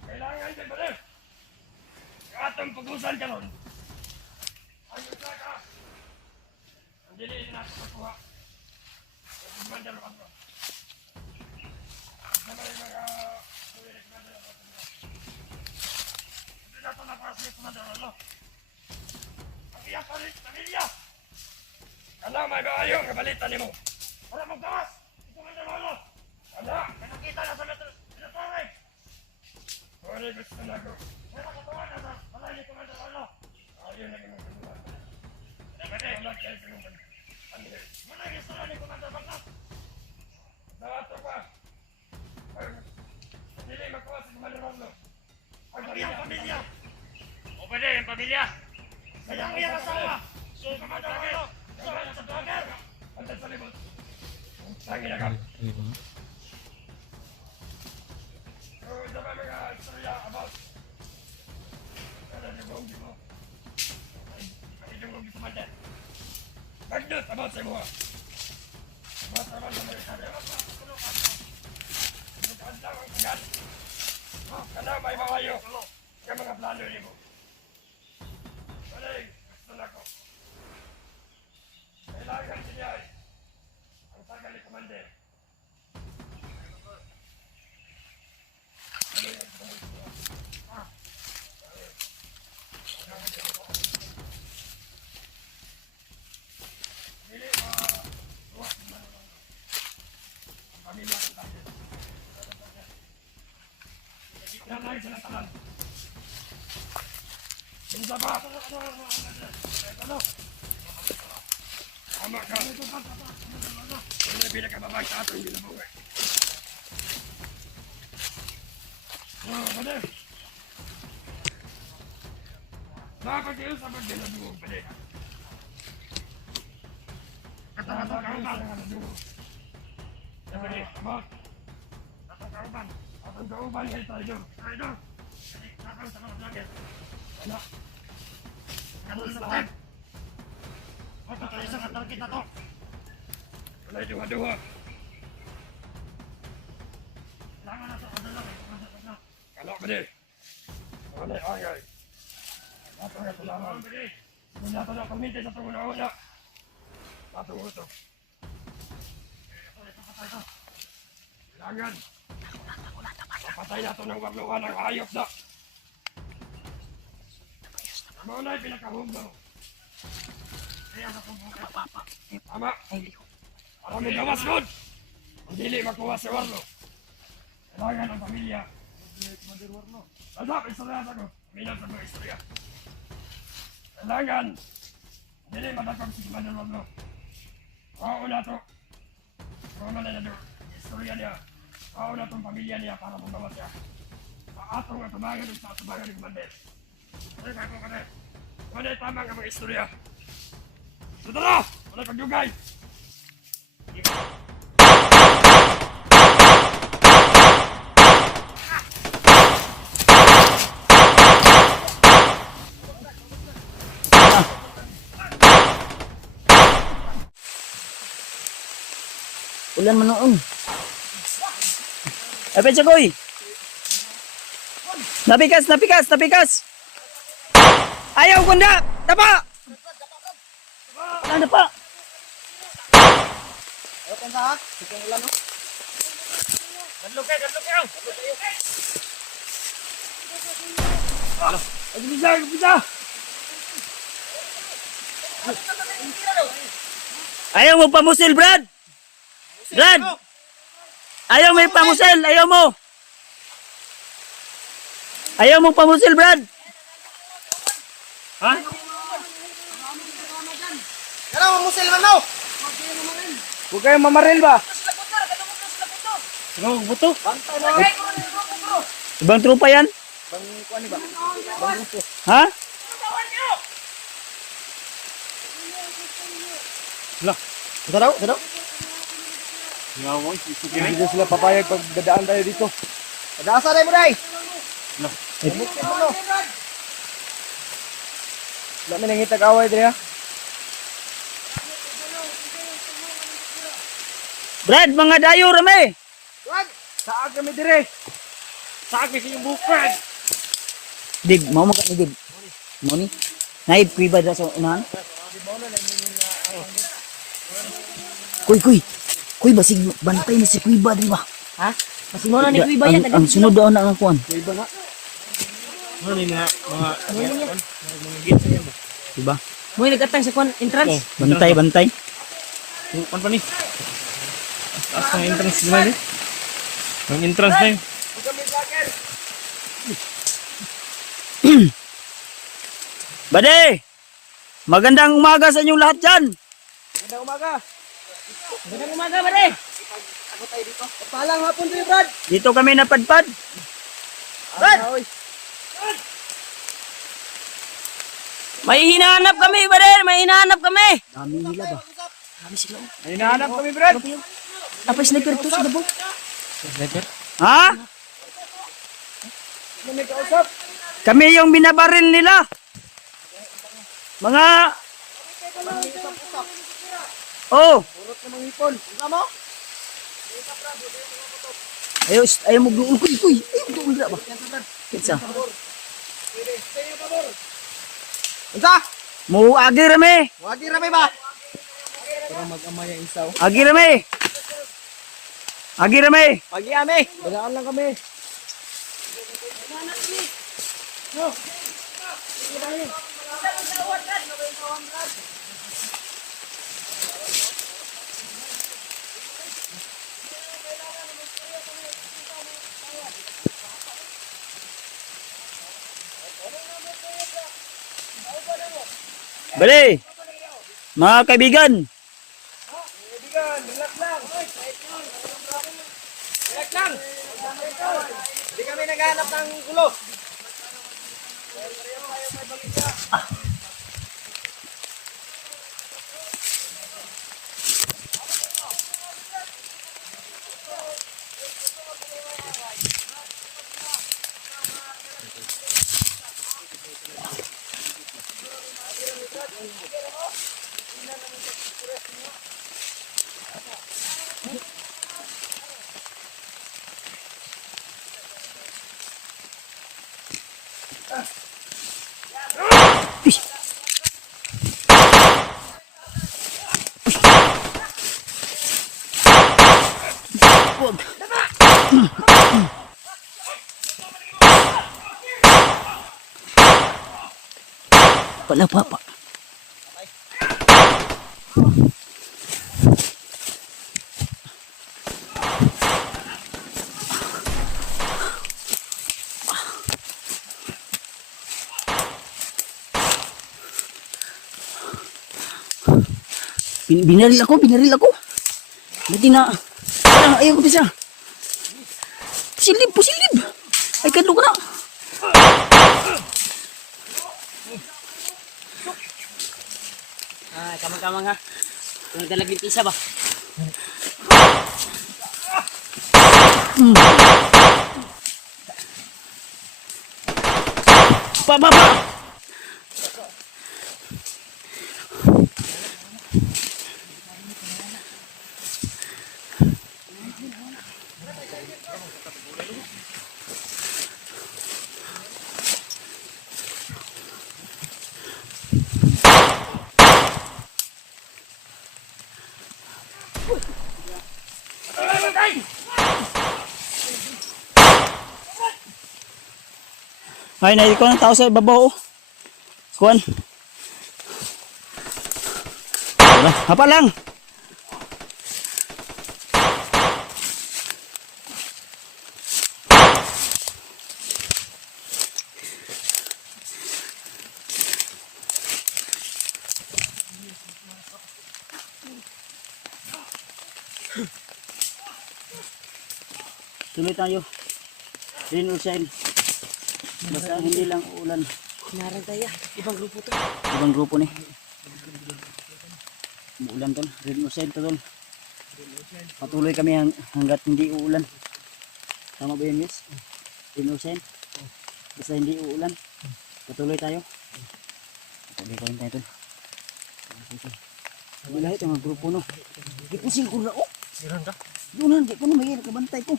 Kailangan din ba rin? Atong pag-usan ka nun. Ayun ka ka. Ang dili na nakuha. Kumandar ka bro. Namay mga tuwirik na dala ba? Hindi na ito napasli kumandar ano. Ang iya pa rin, pamilya. Ano may maayo ang kabalitan ni mo? Para magkawas. Kumandar ano. Ano? Nakita na sa metro. Pinatawag. Sorry, gusto na ko. Pero katuwa na sa malay ko man sa ano. Ayun na yung katuwa. Pwede, wala kayo sinungan. Malay gusto na ni Commander Bagnas. Nawato pa. Hindi makuha si Commander Bagnas. Ang pamilya. O pwede, yung pamilya. Sayang iyang asawa. So, Commander Bagnas. Sayang sa Bagnas. Andan sa libot. Sayang na ka. Ito ba mga istorya about yung rugi mo? Yung rugi sa Commander. Bagnet about sa mga. About naman sa mga istorya. Magandang ang kagat. Kana may mawayo. Yung mga plano niyo mo. Balik, gusto na ko. Kailangan siya ang tagal ni Commander. Yan lang sila talan. Bisa ba? Ano? Tama ka. Ano pinakababag sa atong ginabuhay? Pwede. Nakapag-iyo sa pag-ginabuhay, pwede. Katawa-tawa ka upan. Pwede, abot. Atong kauban. Atong kauban, ngayon tayo. Tayo. Nakang sa mga vlogger. Ano? Ganun sa lahat. Tayo sa katarkit na to. Wala yung duha-duha. Kailangan na sa kadalak. Kalau pwede. Wala yung angay. Atong nga salaman. Hindi nato na pagminti sa itong una-una. Atong uto. Kailangan. Papatay nato ng warluhan ng hayop na. Maunay pinakahumbo. Kaya sa pumbukan. Tama. Para may gawas nun. Kung dili makuha si Warlo. Kailangan ang pamilya. Adap, istorya sa ko. Minang sa mga istorya. Kailangan. Dili madakang si Commander Warlo. Mauna to. Mauna na doon. Istorya niya. Mauna tong pamilya niya para magawa siya. Sa atong at tumagan sa tumagan ni Commander. Ay, kako ka na. Wala tama ang mga istorya. Sudara! Wala pagdugay! Ulan man noon. Ay, Chakoy! Napikas! Ayaw, kunda! Tapa! Ano pa? Ayaw ka ha? Sikang ulan no? Gadlok kayo! Bisa! Ayaw mo pamusil, Brad! Brad! Ayaw mo pamusil! Ayaw mo! Ayaw mong pamusil, Brad. Ha? Ano, mamusil man daw! Huwag kayong mamaril ba? Ano, buto? Ibang trupa yan? Ha? Ito daw, ito daw. Hindi sila papayag pag dadaan tayo dito. Padaasa tayo mo, day! Wala may nangitag away dito, ha? Brad, mga dayo rame. Wag! Saan kami dire? Saan kasi yung bukad? Dib, mau magat ni Dib. Mau ni. Naib kuiba da sa unahan. Kuy. Kuy basig bantay ni si Kuiba di ba? Ha? Kasi mo na ni Kuiba yan. Ang sunod daw na ang kuan. Ano ni mga Diba? Mo yung nag-atang sa kwan entrance. Bantay. ano pa ni? Taas ng entrance na ni. Ang entrance na yun. Bade, magandang umaga sa inyong lahat dyan. Magandang umaga. Magandang umaga ba rin? Palang hapon din, Brad. Dito kami napadpad. Brad! May hinahanap kami ba rin? May hinahanap kami. Dami nila ba? Dami sila. May hinahanap kami, Brad. Apa sniper to sa dabog? Ha? Ano may kausap? Kami yung binabaril nila. Mga... Oh, Urot na mga hipon. Ano mo? Ayaw mo gluul kuy. Ayaw gluul na ba? Kitsa. Unsa? mo agi rame. Wagi rami ba? Para mag-amay ang isaw. Agi rame. Agi rame. Pagi ame. Dadaan lang kami. Bali. Mga kaibigan, Relax lang. Hindi kami naghahanap ng gulo. Pala pa. Binaril ako. Dati na. Ayaw ko bisa. Pusilib. Ay kadlo ka na. Kamang-kamang ha. Kung nagdalagin pisa ba? pa. Ay, naiko ng tao sa ibabaw. Kuan. Hapa lang. Tuloy tayo. Rain or shine. Basta hindi lang ulan. Narang tayo. Ibang grupo to. Ibang grupo ni. Uulan tol. Rain or shine to tol. Patuloy kami hanggat hindi uulan. Tama ba yun guys? Rain or shine. Basta hindi uulan. Patuloy tayo. Patuloy pa rin tayo tol. Hindi lahat yung mga grupo no. Di ko sila kung oh. Siran ka? Doon di ko na may kabantay ko.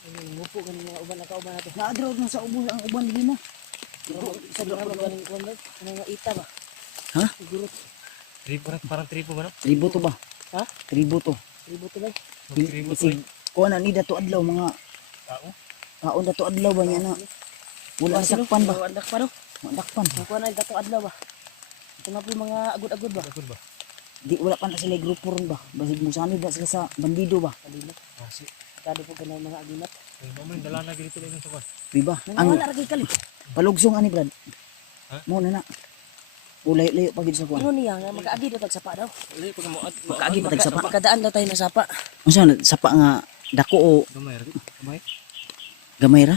Ngupo ganin mga uban nakauban nato. Naadraw na sa ubos ang uban din mo. Sa grupo ganin kuan ba? Ano nga ita ba? Ha? Siguro Parang tripo ba no? Tribo to ba? Ha? Tribo to. tribo to ba? Tripo to Isig kuha na ni dato adlaw mga tao. kaon dato adlaw ba niya na. Wala sakpan ba? Andak pa no? Dakpan. Ang kuan ay dato adlaw ba? Ito na po yung mga agod-agod ba? Agod ba? Di wala pa na sila grupo ron ba? Basig mo sanib na sila sa bandido ba? Kalino. Si. Kado po ganay mga aginat. Mamay dala na dito lang sa kwan. Di ba? Ang Nangawala ra kay kali. palugsong ani Brad. Ha? Mo na na. Ulay-layo pa gid sa kuan. Ano niya nga mag-agi daw tag sapa daw. Dili pag mo at Kaagi pa tag sapa. Makadaan daw tayo na sapa. Unsa na sapa nga dako o gamay ra. Gamay. gamay ra?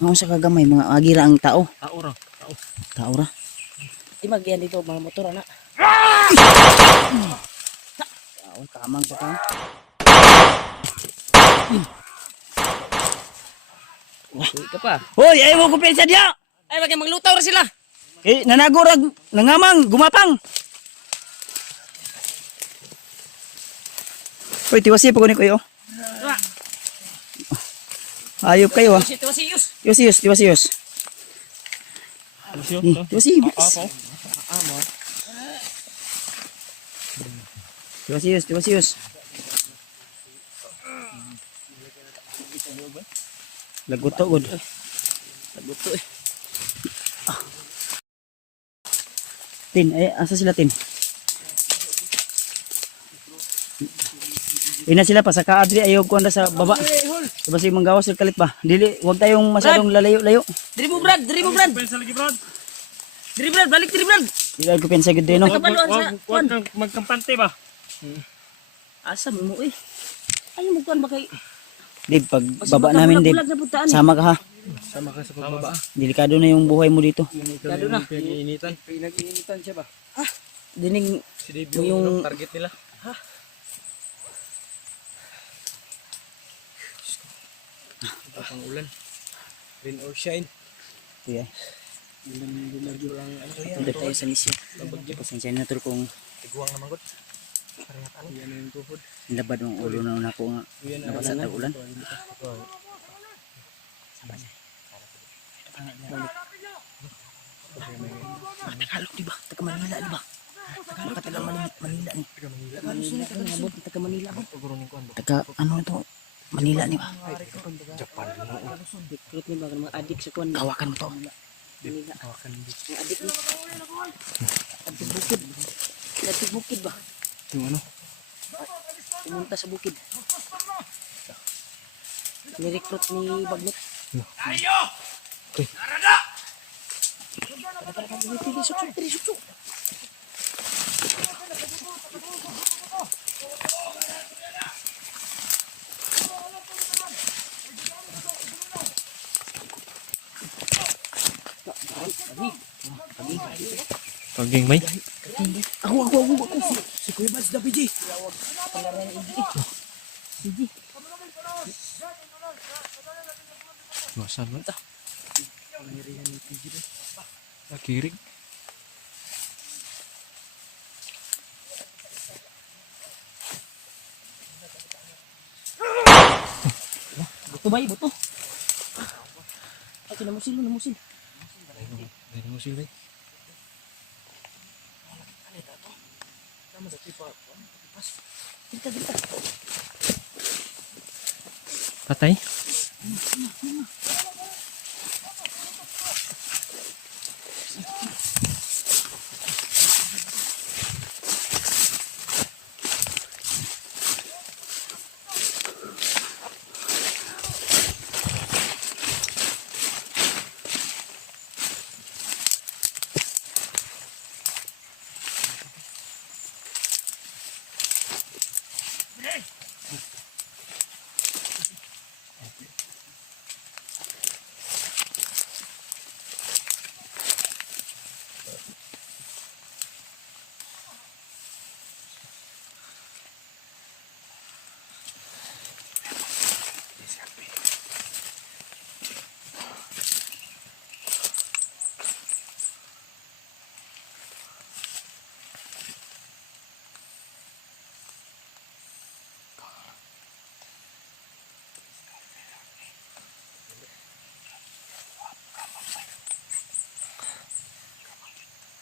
Unsa ka gamay mga agira ang tao? Tao ra. Tao. Tao ra. Di magyan dito mga motor na. Tao kamang sa kan. Uy ka pa. Hoy, ay mo ko pensa dia. Ay bagay maglutaw ra sila. Eh, nanagurag, nangamang, gumapang. Hoy, tiwasi pa ko ni kuya. Ayop kayo ah. Si Tosius. Tiwasiyos, tiwasiyos. Masyo. Tiwasiyos. Tiwasiyos, tiwasiyos. Lagot to, god. Lagot to eh. Tin, asa sila tin? Ina sila pa sa kaadri ayaw ko anda sa baba. Basta yung manggawas kalit ba? Dili, wag tayong masyadong lalayo-layo. Diri mo Brad, diri mo Brad. Pensa lagi brad. Diri Brad, balik diri Brad. Dili ko pensa gid no. Kabaluan sa Wag kuan. kang magkampante ba? Asa mo eh. Ay mo kuan ba kay Dib, pag baba namin dib. bulag na putaan. Sama ka ha. Sama ka sa pagbaba. Delikado na yung buhay mo dito. Kado na. Pinag-iinitan. Pinag-iinitan siya ba? Dining Si Dave Yung- yung target nila. Ito pang ulan. Rain or shine. kuya. Punta tayo sa misyon. Pasensya na tol kung Tiguang naman gud. Parehas ano? Yan yung tuhod. labad ang ulo na una ko nga Yan nabasa sa ulan. Tagalog di ba? Taga Manila di ba? Tagalog taga Manila ni. Tagalog sila taga Manila. Taga Manila ko. Taga ano to? Manila ni ba? Japan din ako. Recruit ni ba mga adik sa kuan. Kawakan mo to. Manila. Hawakan din. Mga adik ni. Adto bukid. Adto bukid ba? Yung ano? Pumunta sa bukid. Ni-recruit ni Bagnet. Okay. Suksok. Paging may. Ako. Si Kuya Mads na PG. Masan man ta. Nakirig. Buto ba? Buto. Ay, namusil. Dahil mo sila. Dito. Patay?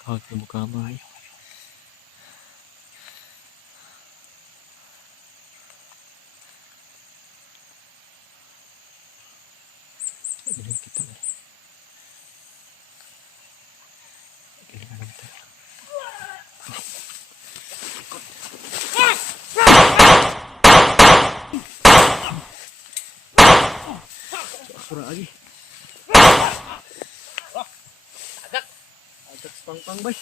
Hawag na mukha mo. Galing kita na. Galing alam tayo. Sura lagi. Agak pang-pang bay.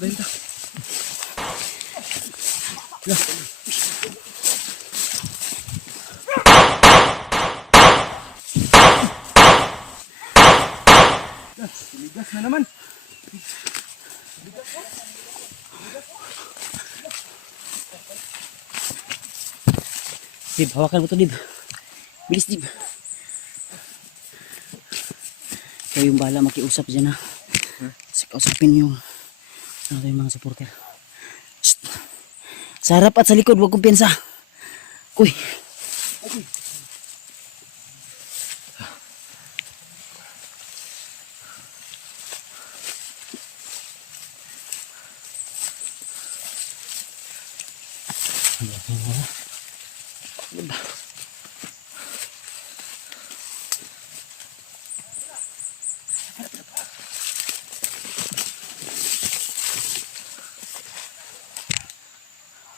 Benta. Ligas na naman. Dib, hawakan mo to, Dib. Bilis, Dib. Ikaw yung bahala makiusap dyan, ha. Kausapin yung yung mga supporter. Shhh. Sa harap at sa likod, huwag kumpiyansa. Kuy.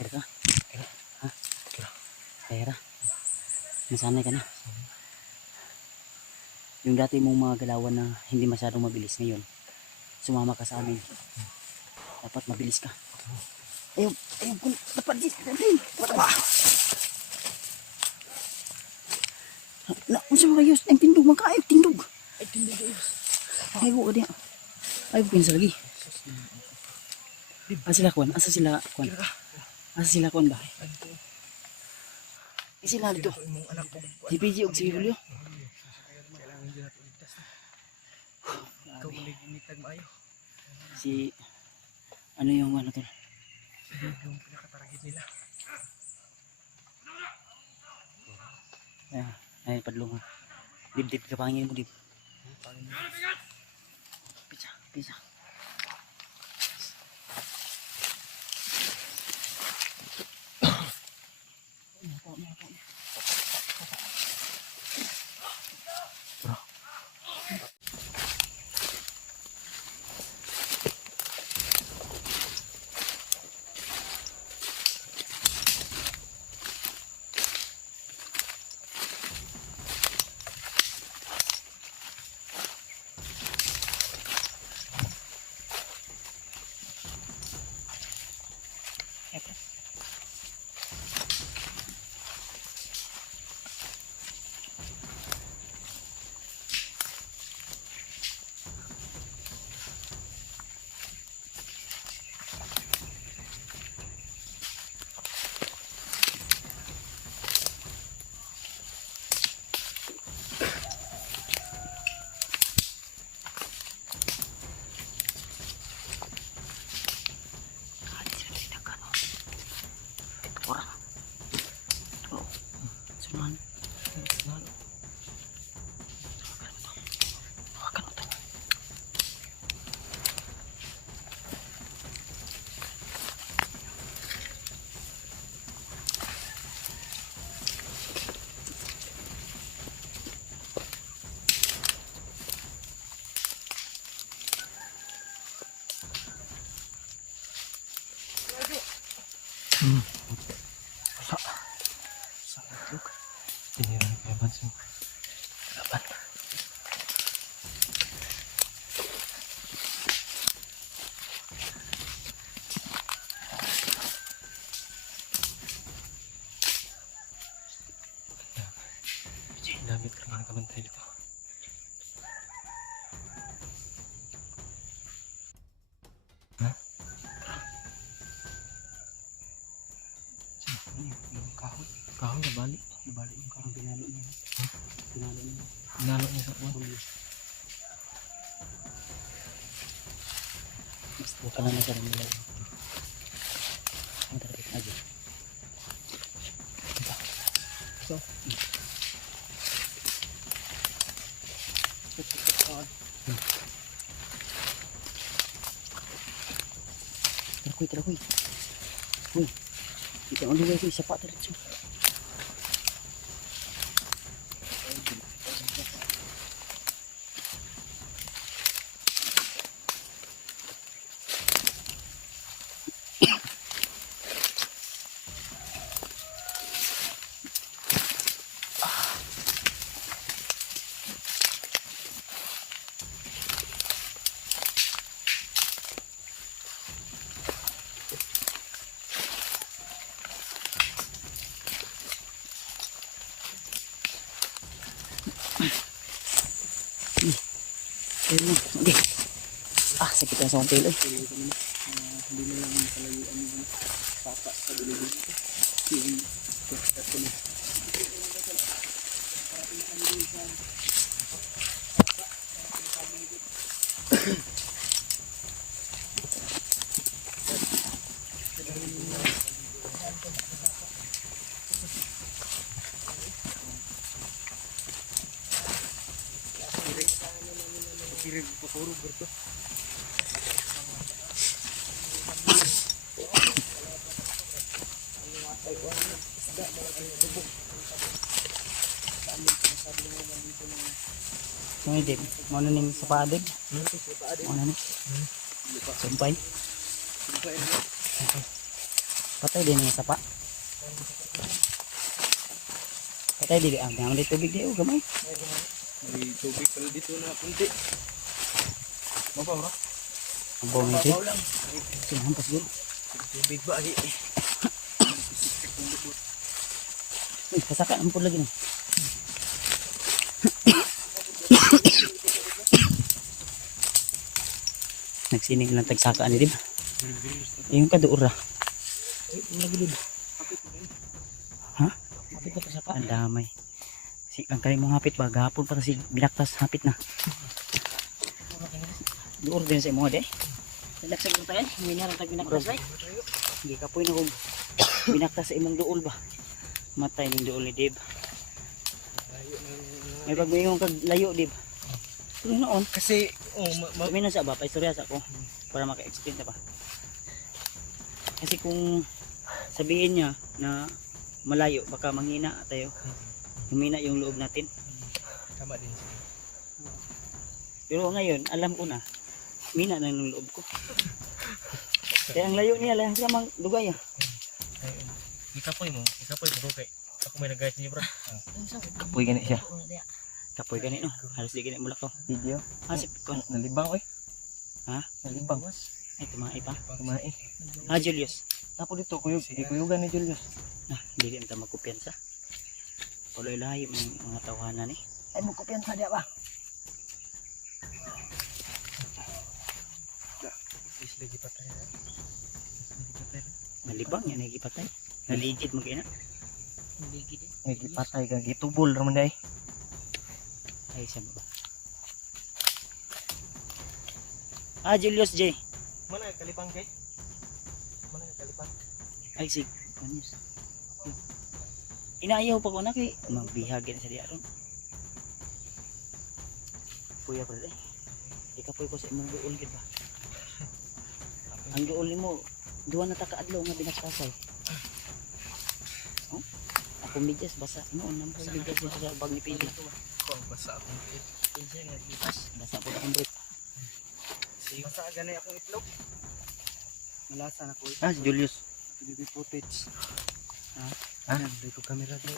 Kira ka? Ha? Kira? Nasanay ka na? Yung dati mong mga galawan na hindi masyadong mabilis ngayon, sumama ka sa amin. Dapat mabilis ka. Ayaw, dapat din. Unsa mo kayo? Ang tindog man kayo, tindog. Ay, tindi kayo. Ayaw ko diya. Ayaw ko pinsa lagi. Asa sila kuan? Asa sila kuan ba? Sila dito. Imong anak ko. Si PG og si Julio. Kailangan dyan natin ligtas na. Ikaw maligmitag maayo. Si ano yung ano to? Yung pinakatarget nila. Ay padlong ha. Dib ka pangin mo, Dib. Pisa. Sunan. Tinirang kaya ba siya? Laban. Ginamit ka ng kabantay dito. Ha? Yung kahoy. Kahoy na balik. Nabalik yung karang pinalo niya. Pinalo niya. Pinalo niya sa uwan. Basta Huwag ka na nasa nila. Ang target lagi. Tarakoy. Uy. Kita ang lugar ko. Isa pa tarit siya. Okay. Sakit na sa kong tail eh. Hindi mo lang kalayuan yung papa sa bilibid ko. Yung ko na. Kirig potoro berto. Ano din? Ano ning sa paadid? Ano ning? Sumpay? Patay din yung sapa. Patay din ang may tubig di gamay. May tubig pala dito na kunti. Mabaw ra. Ang bawang ito. Sinampas dito. Tubig ba ay? Uy, kasaka ang pula lagi na. Nagsinig lang tagsaka ni Dib. Yung kaduura. Ha? Ang damay. Ang kaling mga hapit ba? Gahapon pa kasi binaktas hapit na. Duur din sa imo de. Relaxing mo tayo. Hindi na rin binaktas ay. Hindi ka po na kung binaktas sa imong duol ba. Matay ng duol ni Dib. May pagbayong kag layo Dib. Pero noon. Kasi Sabi na sa ba, paistorya sa ako para maka-explain na ba. Kasi kung sabihin niya na malayo, baka manghina tayo. Humina yung loob natin. tama din. Pero ngayon, alam ko na, humina na yung loob ko. Kaya ang layo niya, lang siya mang dugay ah. Ikapoy mo kay ako may nag-guide niyo bro. Kapoy gani siya. Kapoy gani no. Halos di gani mulak to. Video. Sip ko. Nalibang oy. Ha? Nalibang. Ay, tumae pa. Kumain. Julius. Tapo dito kuyugan ni Julius. Hindi rin tayo magkumpiyansa. Tuloy lahi mga tawanan eh. Ay mo kumpiyansa dia ba? Please lagi patay. Nalibang yan, nagipatay. Naligid mag-ina. May gipatay kag gitubol ra man day. Ay, siya ba? Julius J. Mana kalipang kay? Mana kalipang? Ay, sig. Kanyos. Inaayaw pa ko na kay magbihagin sa diya ron. Puya ko eh. Ikapoy ko sa imong duol gid ba? Ang duol nimo duha na takaadlaw nga binaktasay. Oh? Ako medyas basa noon nang medyas sa bag ni Pili. Ko basa akong Kinsa nga gipas basa po akong brief. basa ganay akong itlog. Malasa na ko. Si Julius. Bibi footage. Ha? Dito camera do.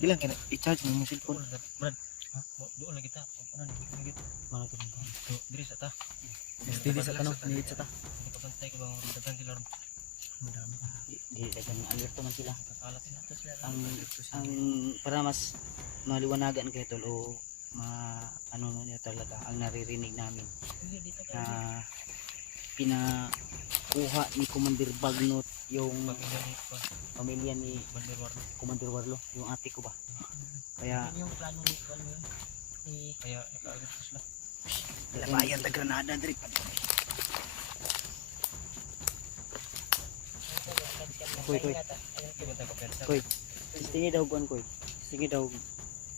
Ilang kina i-charge mo yung cellphone. Brad. Ha? Doon lagi ta. Ano ni gid? Mga to. Diri sa ta. Dili sa tanong, dili sa ta. Kapantay ko bang dagan sila ron. Madami. Dili dagan alerto man sila. Kakalat sila to sila. Ang para mas maliwanagan kayo tol o ano niya talaga ang naririnig namin na pinakuha ni Commander Bagnot yung pamilya ni Commander Warlo, yung ate ko ba. Kaya Yung plano ni Kaya nakaagad ko sila. Labayan ta granada diri. Koy. Koy. Sige daw kuan koy. Sige daw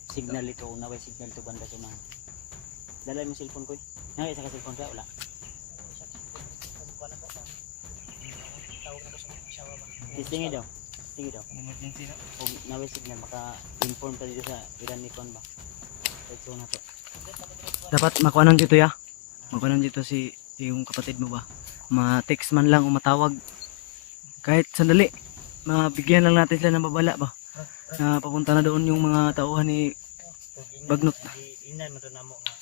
signal ito, naway signal to banda sa mga. Dala mo cellphone koy. Nay sa cellphone ka wala. Sige daw. Sige daw. Emergency na. Og naway signal maka-inform ta dito sa ilan ni kon ba. So na to. Dapat makuanan dito ya. Makuanan dito si yung kapatid mo ba. Ma-text man lang o matawag. Kahit sandali. Mabigyan lang natin sila ng babala ba. Na papunta na doon yung mga tauhan ni Bagnot. Inan mo to namo nga.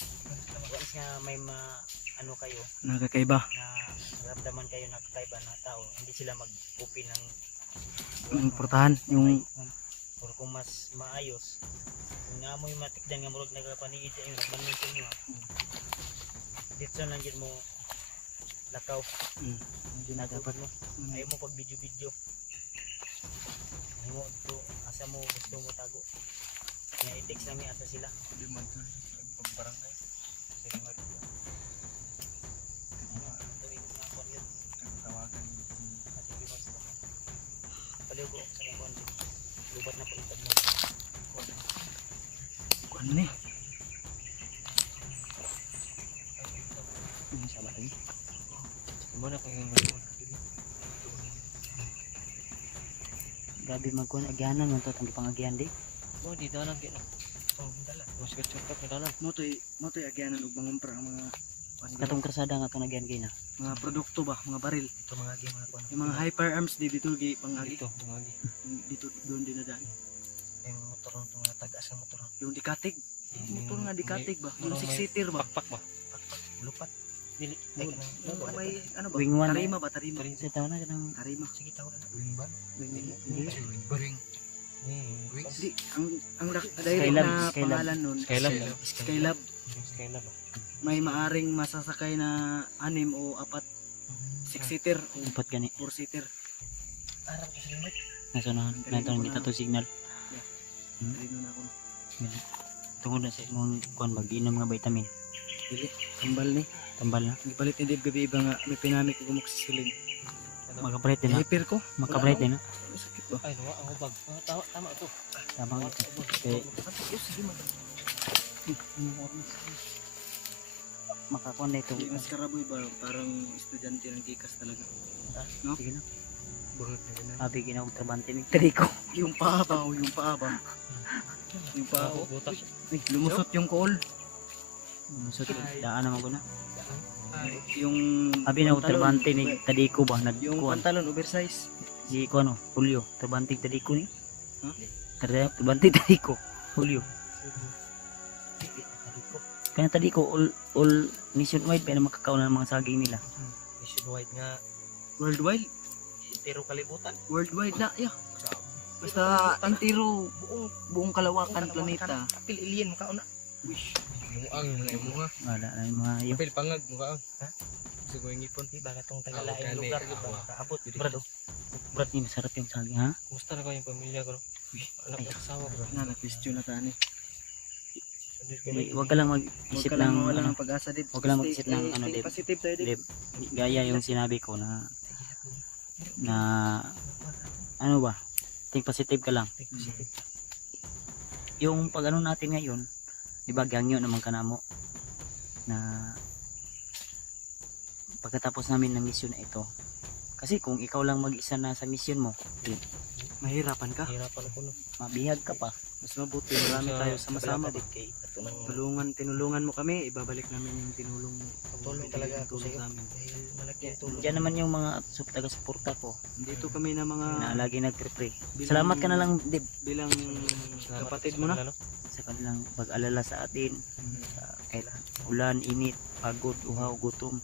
Once nga may ano kayo Nakakaiba. na ramdaman kayo na kakaiba na tao, hindi sila mag-open ng Yung portahan. Yung or kung mas maayos kung naamoy matikdan nga murag nagapaniid sa inyo nagmanmintin nyo dito lang yun mo lakaw hindi na dapat mo ayaw mo pag video ayaw mo ito asa mo gusto mo tago kaya i-text namin asa sila Di man sa barangay. sige mag Tawagan. paliw ko sa mga konti lubat na palitad mo ano ni? sa batay Muna ko yung grabe magkuhan agyanan man to tanggi pangagyan di oh, di dalang kaya. Oh, dala. Mas kacurkat na dalang. Motoy agyanan og mangumpra ang mga katong krasada nga itong nagyan kayo na mga produkto ba, mga baril. ito mga agi mga kuhan Yung mga hyper arms dito gi pangagi. Dito, mga Dito doon dinadaan. yung motor ng mga tagas ng motor Yung dikatig. Motor nga dikatig ba? Yung 6-seater ba? pakpak ba? lupat Dili. Yung may ano ba? Wing one, Tarima ba? Tarima. sa taon na kanang Tarima. sige taon na Ringban. hindi Ring. Di, ang direct Skylab, na Skylab. pangalan nun, Skylab. Skylab. Skylab ba? May maaring masasakay na 6 o 4 6-seater o lupat gani 4-seater. nasa na ito kita to signal Tarino na ako. tungod na sa imong kuhan mag-inom nga vitamin Dili, tambal ni. tambal na Gipalit ni Dave gabi iba nga may pinamik ko magsisilin. magkapalit din na Hyper ko. magkapalit din na Sakit ba? Ay, nawa ang hubag. Tama to. tama ito kaya makakuha na ito Di, mas karaboy ba? Parang estudyante ng gikas talaga. No? sige na Burot na rin. abi ginawag trabante ni Trico Yung paa ba? O yung paa ba? Yung paa. Oh, butas. Lumusot yung kool. musot daan naman ko na Yung abi na pantalon. trabante ni Tadiko ba Yung nagkuhan pantalon oversize. si ko ano Julio trabante Tadiko ni Ha? trabante Tadiko Julio kaya Tadiko all nationwide pa na makakaon ng mga saging nila Nationwide nga. Worldwide. Pero kalibutan. Worldwide na. Yeah. Basta intiro buong kalawakan planeta. Apil alien mo kaon na. Muang mga wala na yung mga iyo Apil pangag mo kaon. Ha? Gusto ko yung ipon. baka tong tagalaing lugar, di ba? kaabot brad brad ni masarap yung saging ha Kumusta na ko yung pamilya ko? Anak ko asawa ko. Na question na tani. wag ka lang Huwag mag-isip ka lang ng mawala ano, ng pag-asa Dib. Huwag ka lang mag-isip ng ano, Dib. Positive tayo Dib. Dib, gaya yung sinabi ko na ano ba think positive ka lang yung pag ano natin ngayon di ba gangyo naman ka na mo na pagkatapos namin ng misyon na ito kasi kung ikaw lang mag-isa na sa misyon mo Mahirapan ka. Hirapan ako no. mabihag ka pa Mas mabuti marami tayo sama-sama ba. Tinulungan mo kami, ibabalik namin yung tinulong mo. Tulong talaga ako sa iyo. sa amin. Dahil malaki ang tulong. diyan naman yung mga taga-suporta ko Dito kami na mga na lagi nagpre-pray bilang- salamat ka na lang Dib bilang kapatid mo na. sa kanilang pag-alala sa atin sa kahit ulan, init, pagod, uhaw, gutom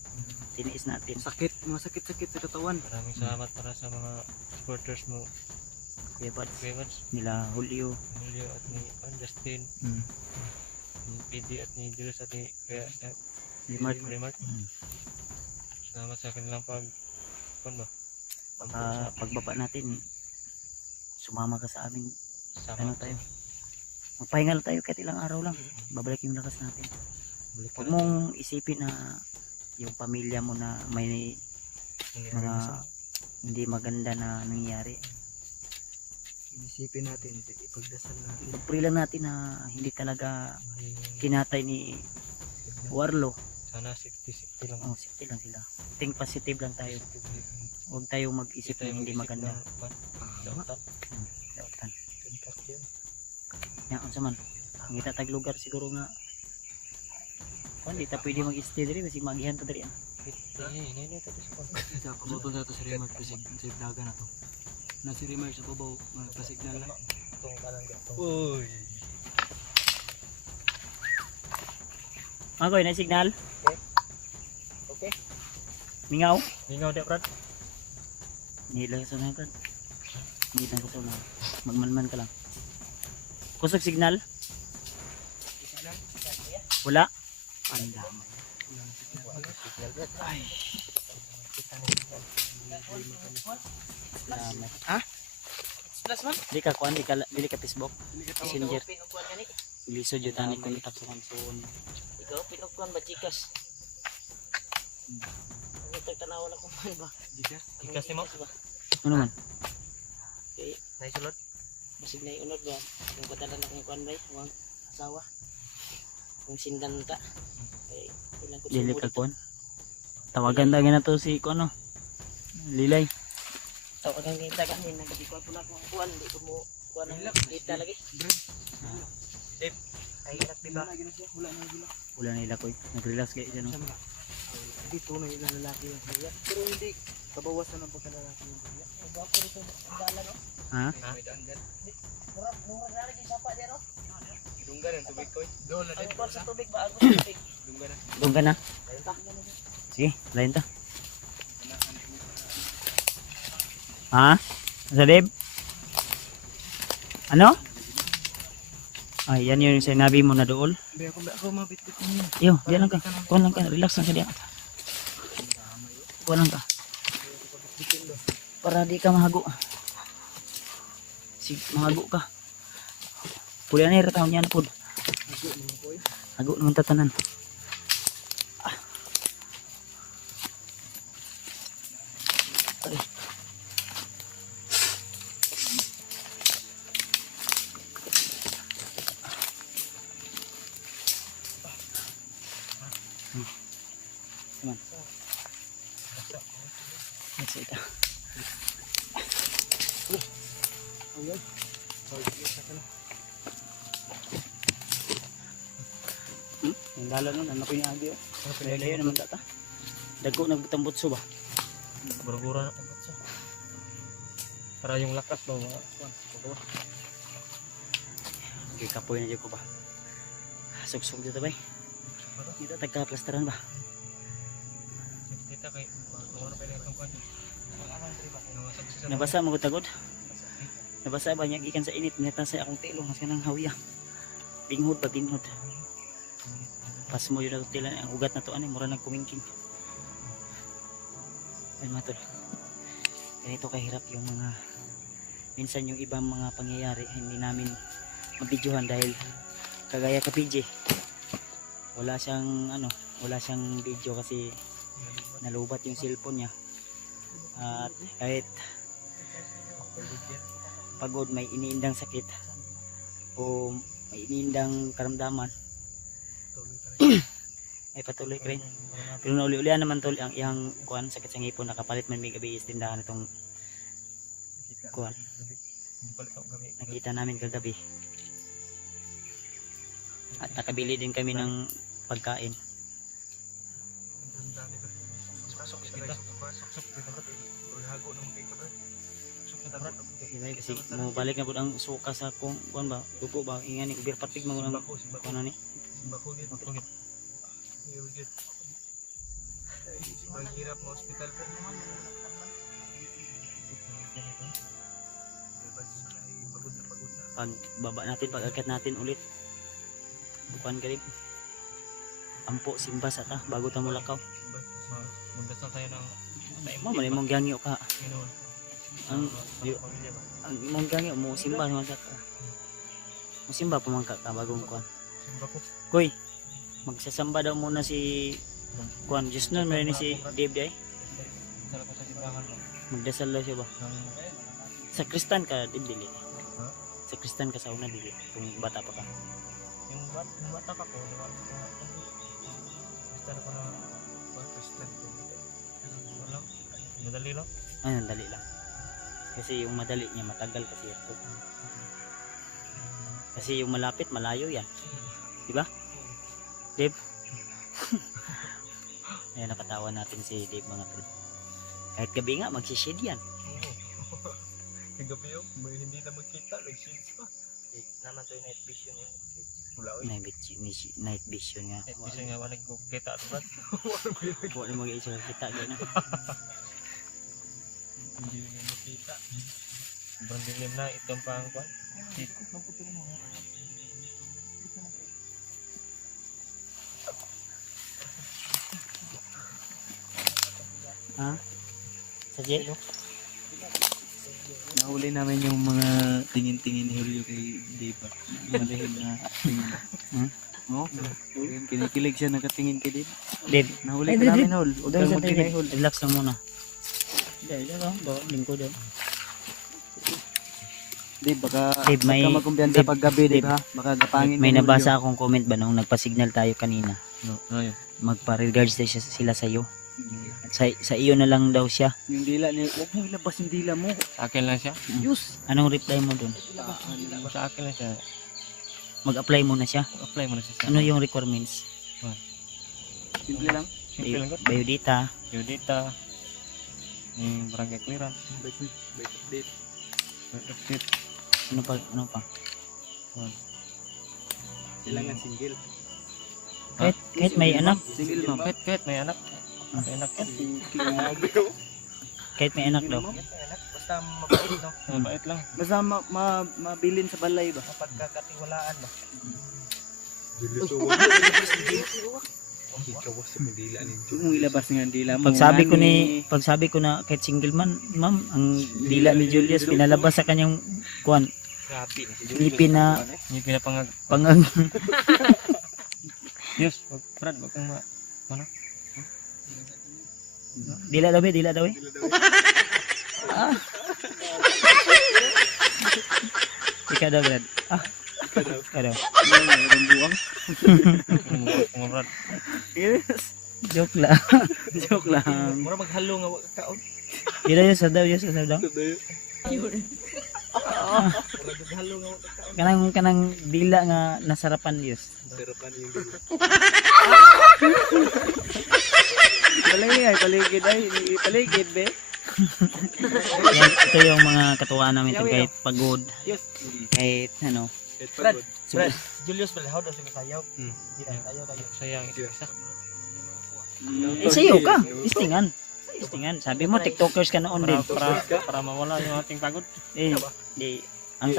tiniis natin Sakit, mga sakit-sakit sa katawan. Maraming salamat para sa mga supporters mo. Kuya Pads, Kuya Mads, nila Julio Emilio at ni Justin, ni PD at ni Julius at ni Kuya Mark Remark. Salamat sa kanilang pag ba? pagbaba natin sumama ka sa amin Sama ano tayo magpahinga lang tayo kahit ilang araw lang babalik yung lakas natin Huwag mong isipin na yung pamilya mo na may mga hindi maganda na nangyayari. Isipin natin, ipagdasal natin. Pag-pray lang natin na hindi talaga kinatay ni Warlo. Sana safety lang. Oh, safety lang sila. Think positive lang tayo. Huwag tayo mag-isip na hindi maganda. Dautan. Yan, unsa man. Ang itatag lugar siguro nga. Kung hindi ta pwede mag-stay diri kasi magihan ta diri. Sa kabuto na to si Rimar pasig sa daga na to. Na si Rimar sa babaw, magpasignal na. Uy. Magoy na signal. Okay. Mingaw. Mingaw dia, Brad. Nilang sa na brad. Nilang ko to na. Magmanman ka lang. Kusog signal. Wala. Pandamay. Ay. Salamat. Ha? Plus man. Dili ka Facebook. Messenger. Ilisod yun tani kontak sa kanson. Ikaw pinugkuan ba chikas? Ito tanaw na kuman ba? Ikas ni mo. Ano man? Okay, Naisulod. masig na iunod ba? Kung patalan na kong kuan ba? Wang asawa. Kung sindan ta. Okay, ilang ko Dili ka kuan. Tawagan ta na to si kuno. Lilay. tawagan kita kami nagdikuan pula ko kuan di ko mo kuan kita lagi. Ay irak di ba? Wala na ila koy. Nag-relax kay siya no. Dito na ilang lalaki yung kaya. Pero hindi kabawasan ang pagkalalaki yung kaya. Ba ko dito ang dala no? Ha? Mura na lagi sapa dia no? Dunggan ang tubig ko. Doon na Ay kuan sa tubig ba agos sa tubig. Dunggan na. Doon ka na. Ayun ta. Sige, lain ta. Ha? Sa Deb? Ano? Ay, yan yung sinabi mo na dool. Ako mabitbit mo yun. Yo, diyan lang ka. Kuhan lang ka. Relax lang ka diyan. Kuhan lang ka. Para di ka mahago. Mahago ka. Puli na yung taon niya na po. Hago naman tatanan. Ay. Come on. Let's see ito. Yung lalo nun, ano ko yung agi oh. Layo naman tata. Dago nagbutang butso ba? Bura-bura na pagkat sa. Para yung lakas ba? Okay, kapoy na dyan ko ba? Suksok dito ba? Dito tagka-plasteran ba? Kita kay wala pa lang kan. Nabasa mo tagod? Nabasa ba niya gikan sa init neta sa akong tilo mas kanang hawiya. Binghod ba binghod? Pas mo yun na tilan ang ugat na to ani mura nang kumingking. Ay matol. Ganito kahirap yung mga minsan yung ibang mga pangyayari hindi namin mabidyohan dahil kagaya ka PJ. Wala siyang video kasi nalubat yung cellphone niya. At kahit pagod may iniindang sakit o may iniindang karamdaman ay patuloy ka rin. Pero nauli-ulian naman tol ang iyang kuan sakit sa ngipon nakapalit man may gabi is tindahan itong kuan. Nakita namin kagabi. At nakabili din kami ng pagkain. Kasi mo balik na pud ang suka sa kung kuan ba dugo ba ingani ko bir patig mo ang kuan ni. Maghirap mo hospital po. Pag baba natin pag akyat natin ulit. Bukan galing. Ampo simba sa ta bago ta mulakaw. Magdasal tayo ng Mo man imong gangyo ka. Panginoon. Ang ang imong gangyo mo simba naman sa ta. Mo simba pa man ka bagong kuan. Simba ko. Koy, Magsasamba daw muna si Juan. Diyos nun, meron si Dave day. Sala ko sa simbahan ba? Magdasal daw siya ba? Sa Kristan ka, Dave, dili. Sa Kristan ka sa una, dili. Kung bata pa ka. Yung bata pa ko, Kristan ako na Kristan ko. Wala. Madali lang. Ayun, dali lang. Kasi yung madali niya, matagal kasi ito. Kasi yung malapit, malayo yan. Diba? Dave? Ayan, nakatawa natin si Dave mga tol. Kahit gabi nga, magsishade yan. Kagabi yun, may hindi na magkita, nag-shades pa. Naman to yung night vision yun. Wala ko. Night vision nga. Night vision nga, wala ko kita. Ano ba? Wala mo mag-iisa kita. Gano'n. Hindi na makita. Sobrang dilim na itong pangkwan. Ha? Sa jet? Nahuli namin yung mga tingin-tingin ni Julio kay Dave. Malihim na tingin. Oh, kinikilig siya nakatingin kay Dave. Dave. Nahuli ka namin, Hol. Huwag kang mag-deny, Hol. Relax lang muna. Dahil lang, lingko daw. Dave, baka Dave, may- baka magkumpiyansa Dave, pag gabi, Dave, ha? Baka gapangin May ni Julio. nabasa akong comment ba nung nagpa-signal tayo kanina. Ayun. Magpa-regards na sila sa iyo. Sa iyo na lang daw siya. Yung dila niya, huwag mo ilabas yung dila mo. Sa akin lang siya. Yus! Anong reply mo dun? Sa akin lang siya. Mag-apply muna siya. Apply mo na siya. Ano yung requirements? Simple lang. Simple lang. Biodata. Yudita. Yung barangay clearance. Birth update. Ano pa? Ano pa? Kailangan single. Kahit may anak. Single, ma'am. Kahit may anak. May anak yan. Kahit may anak daw. Basta mabait, no? Mabait lang. Basta mabilin sa balay ba? Mapagkakatiwalaan ba? Huwag mong ilabas nga ang dila mo. Pagsabi ko na kahit single man, ma'am, ang dila ni Julius pinalabas sa kanyang kuan. Grabe. Ngipin na Hindi pinapangag. pangang Diyos, Brad, wag kang dila daw eh. Ah. Ikaw daw, Brad. Ah. Ikaw daw. Mayroong buwang. Mga Brad. Yes. Joke lang. Joke lang. Mura maghalo nga wag kaon. Yes, daw. Kanang dila nga nasarapan, Diyos. Paligid ay. Paligid, be. Yan, ito yung mga katuwaan namin ito, kahit pagod, kahit ano. Brad, So, Julius Brad, how does it sayaw? Hindi na tayo. Sayang isa. sayo ka. Istingan. Sabi mo, tiktokers ka noon din. Para mawala yung ating pagod. Ang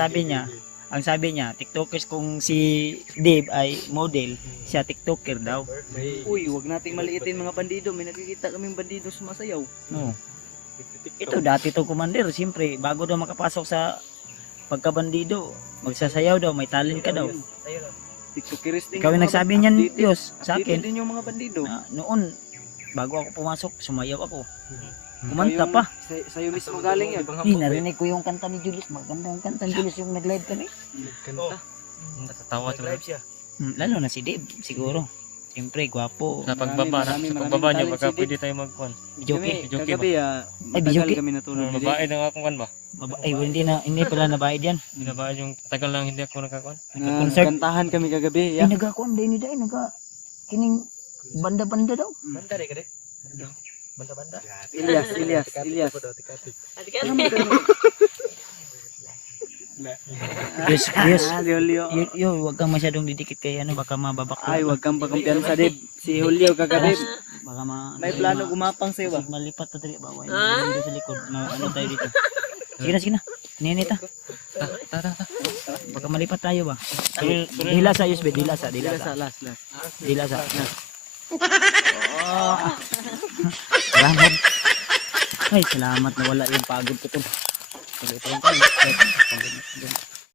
sabi niya, tiktokers kung si Dave ay model, siya tiktoker daw. Uy, huwag nating maliitin mga bandido. May nakikita kaming bandido sumasayaw. No. Ito dati to commander, siyempre, bago daw makapasok sa pagkabandido, magsasayaw daw, may talent ka daw. TikTokeris din. Ikaw yung nagsabi niyan, Updated- Diyos, sa updated akin. din yung mga bandido. Noon, bago ako pumasok, sumayaw ako. Kumanta pa. Sa'yo mismo galing yan. Narinig ko yung kanta ni Julius. Maganda yung kanta ni Julius yung nag-live kami. Natatawa siya. Lalo na si Dave, siguro. Siyempre, gwapo. Sa pagbaba Marami niyo, baka talent si pwede tayo magkuhan. Joke. Joke Kagabi Ay, matagal bijoke. kami natulog. Babae na akong kan ba? Hindi pala nabayad yan. Binabayad yung tagal lang hindi ako nakakuhan. Concert. Kantahan kami kagabi. Ay, nagakuan din ni Day. Kining banda-banda daw. Banda rin ka rin. Banda. Ilyas. Yes. Julio. Huwag kang masyadong didikit kay ano, baka mababak. Ay, wag kang pakumpiyansa, Dave. Si Julio kagabi. Baka May plano gumapang sa'yo ba? Malipat na dali. Bawal. Dito sa likod. Ano tayo dito? Sige na. Ninita. Tara. Baka malipat tayo ba? Dila sa USB. Dila sa. Last. Dila sa. Salamat. Ay, salamat na wala yung pagod ko to. Tuloy pa lang tayo. Pagod.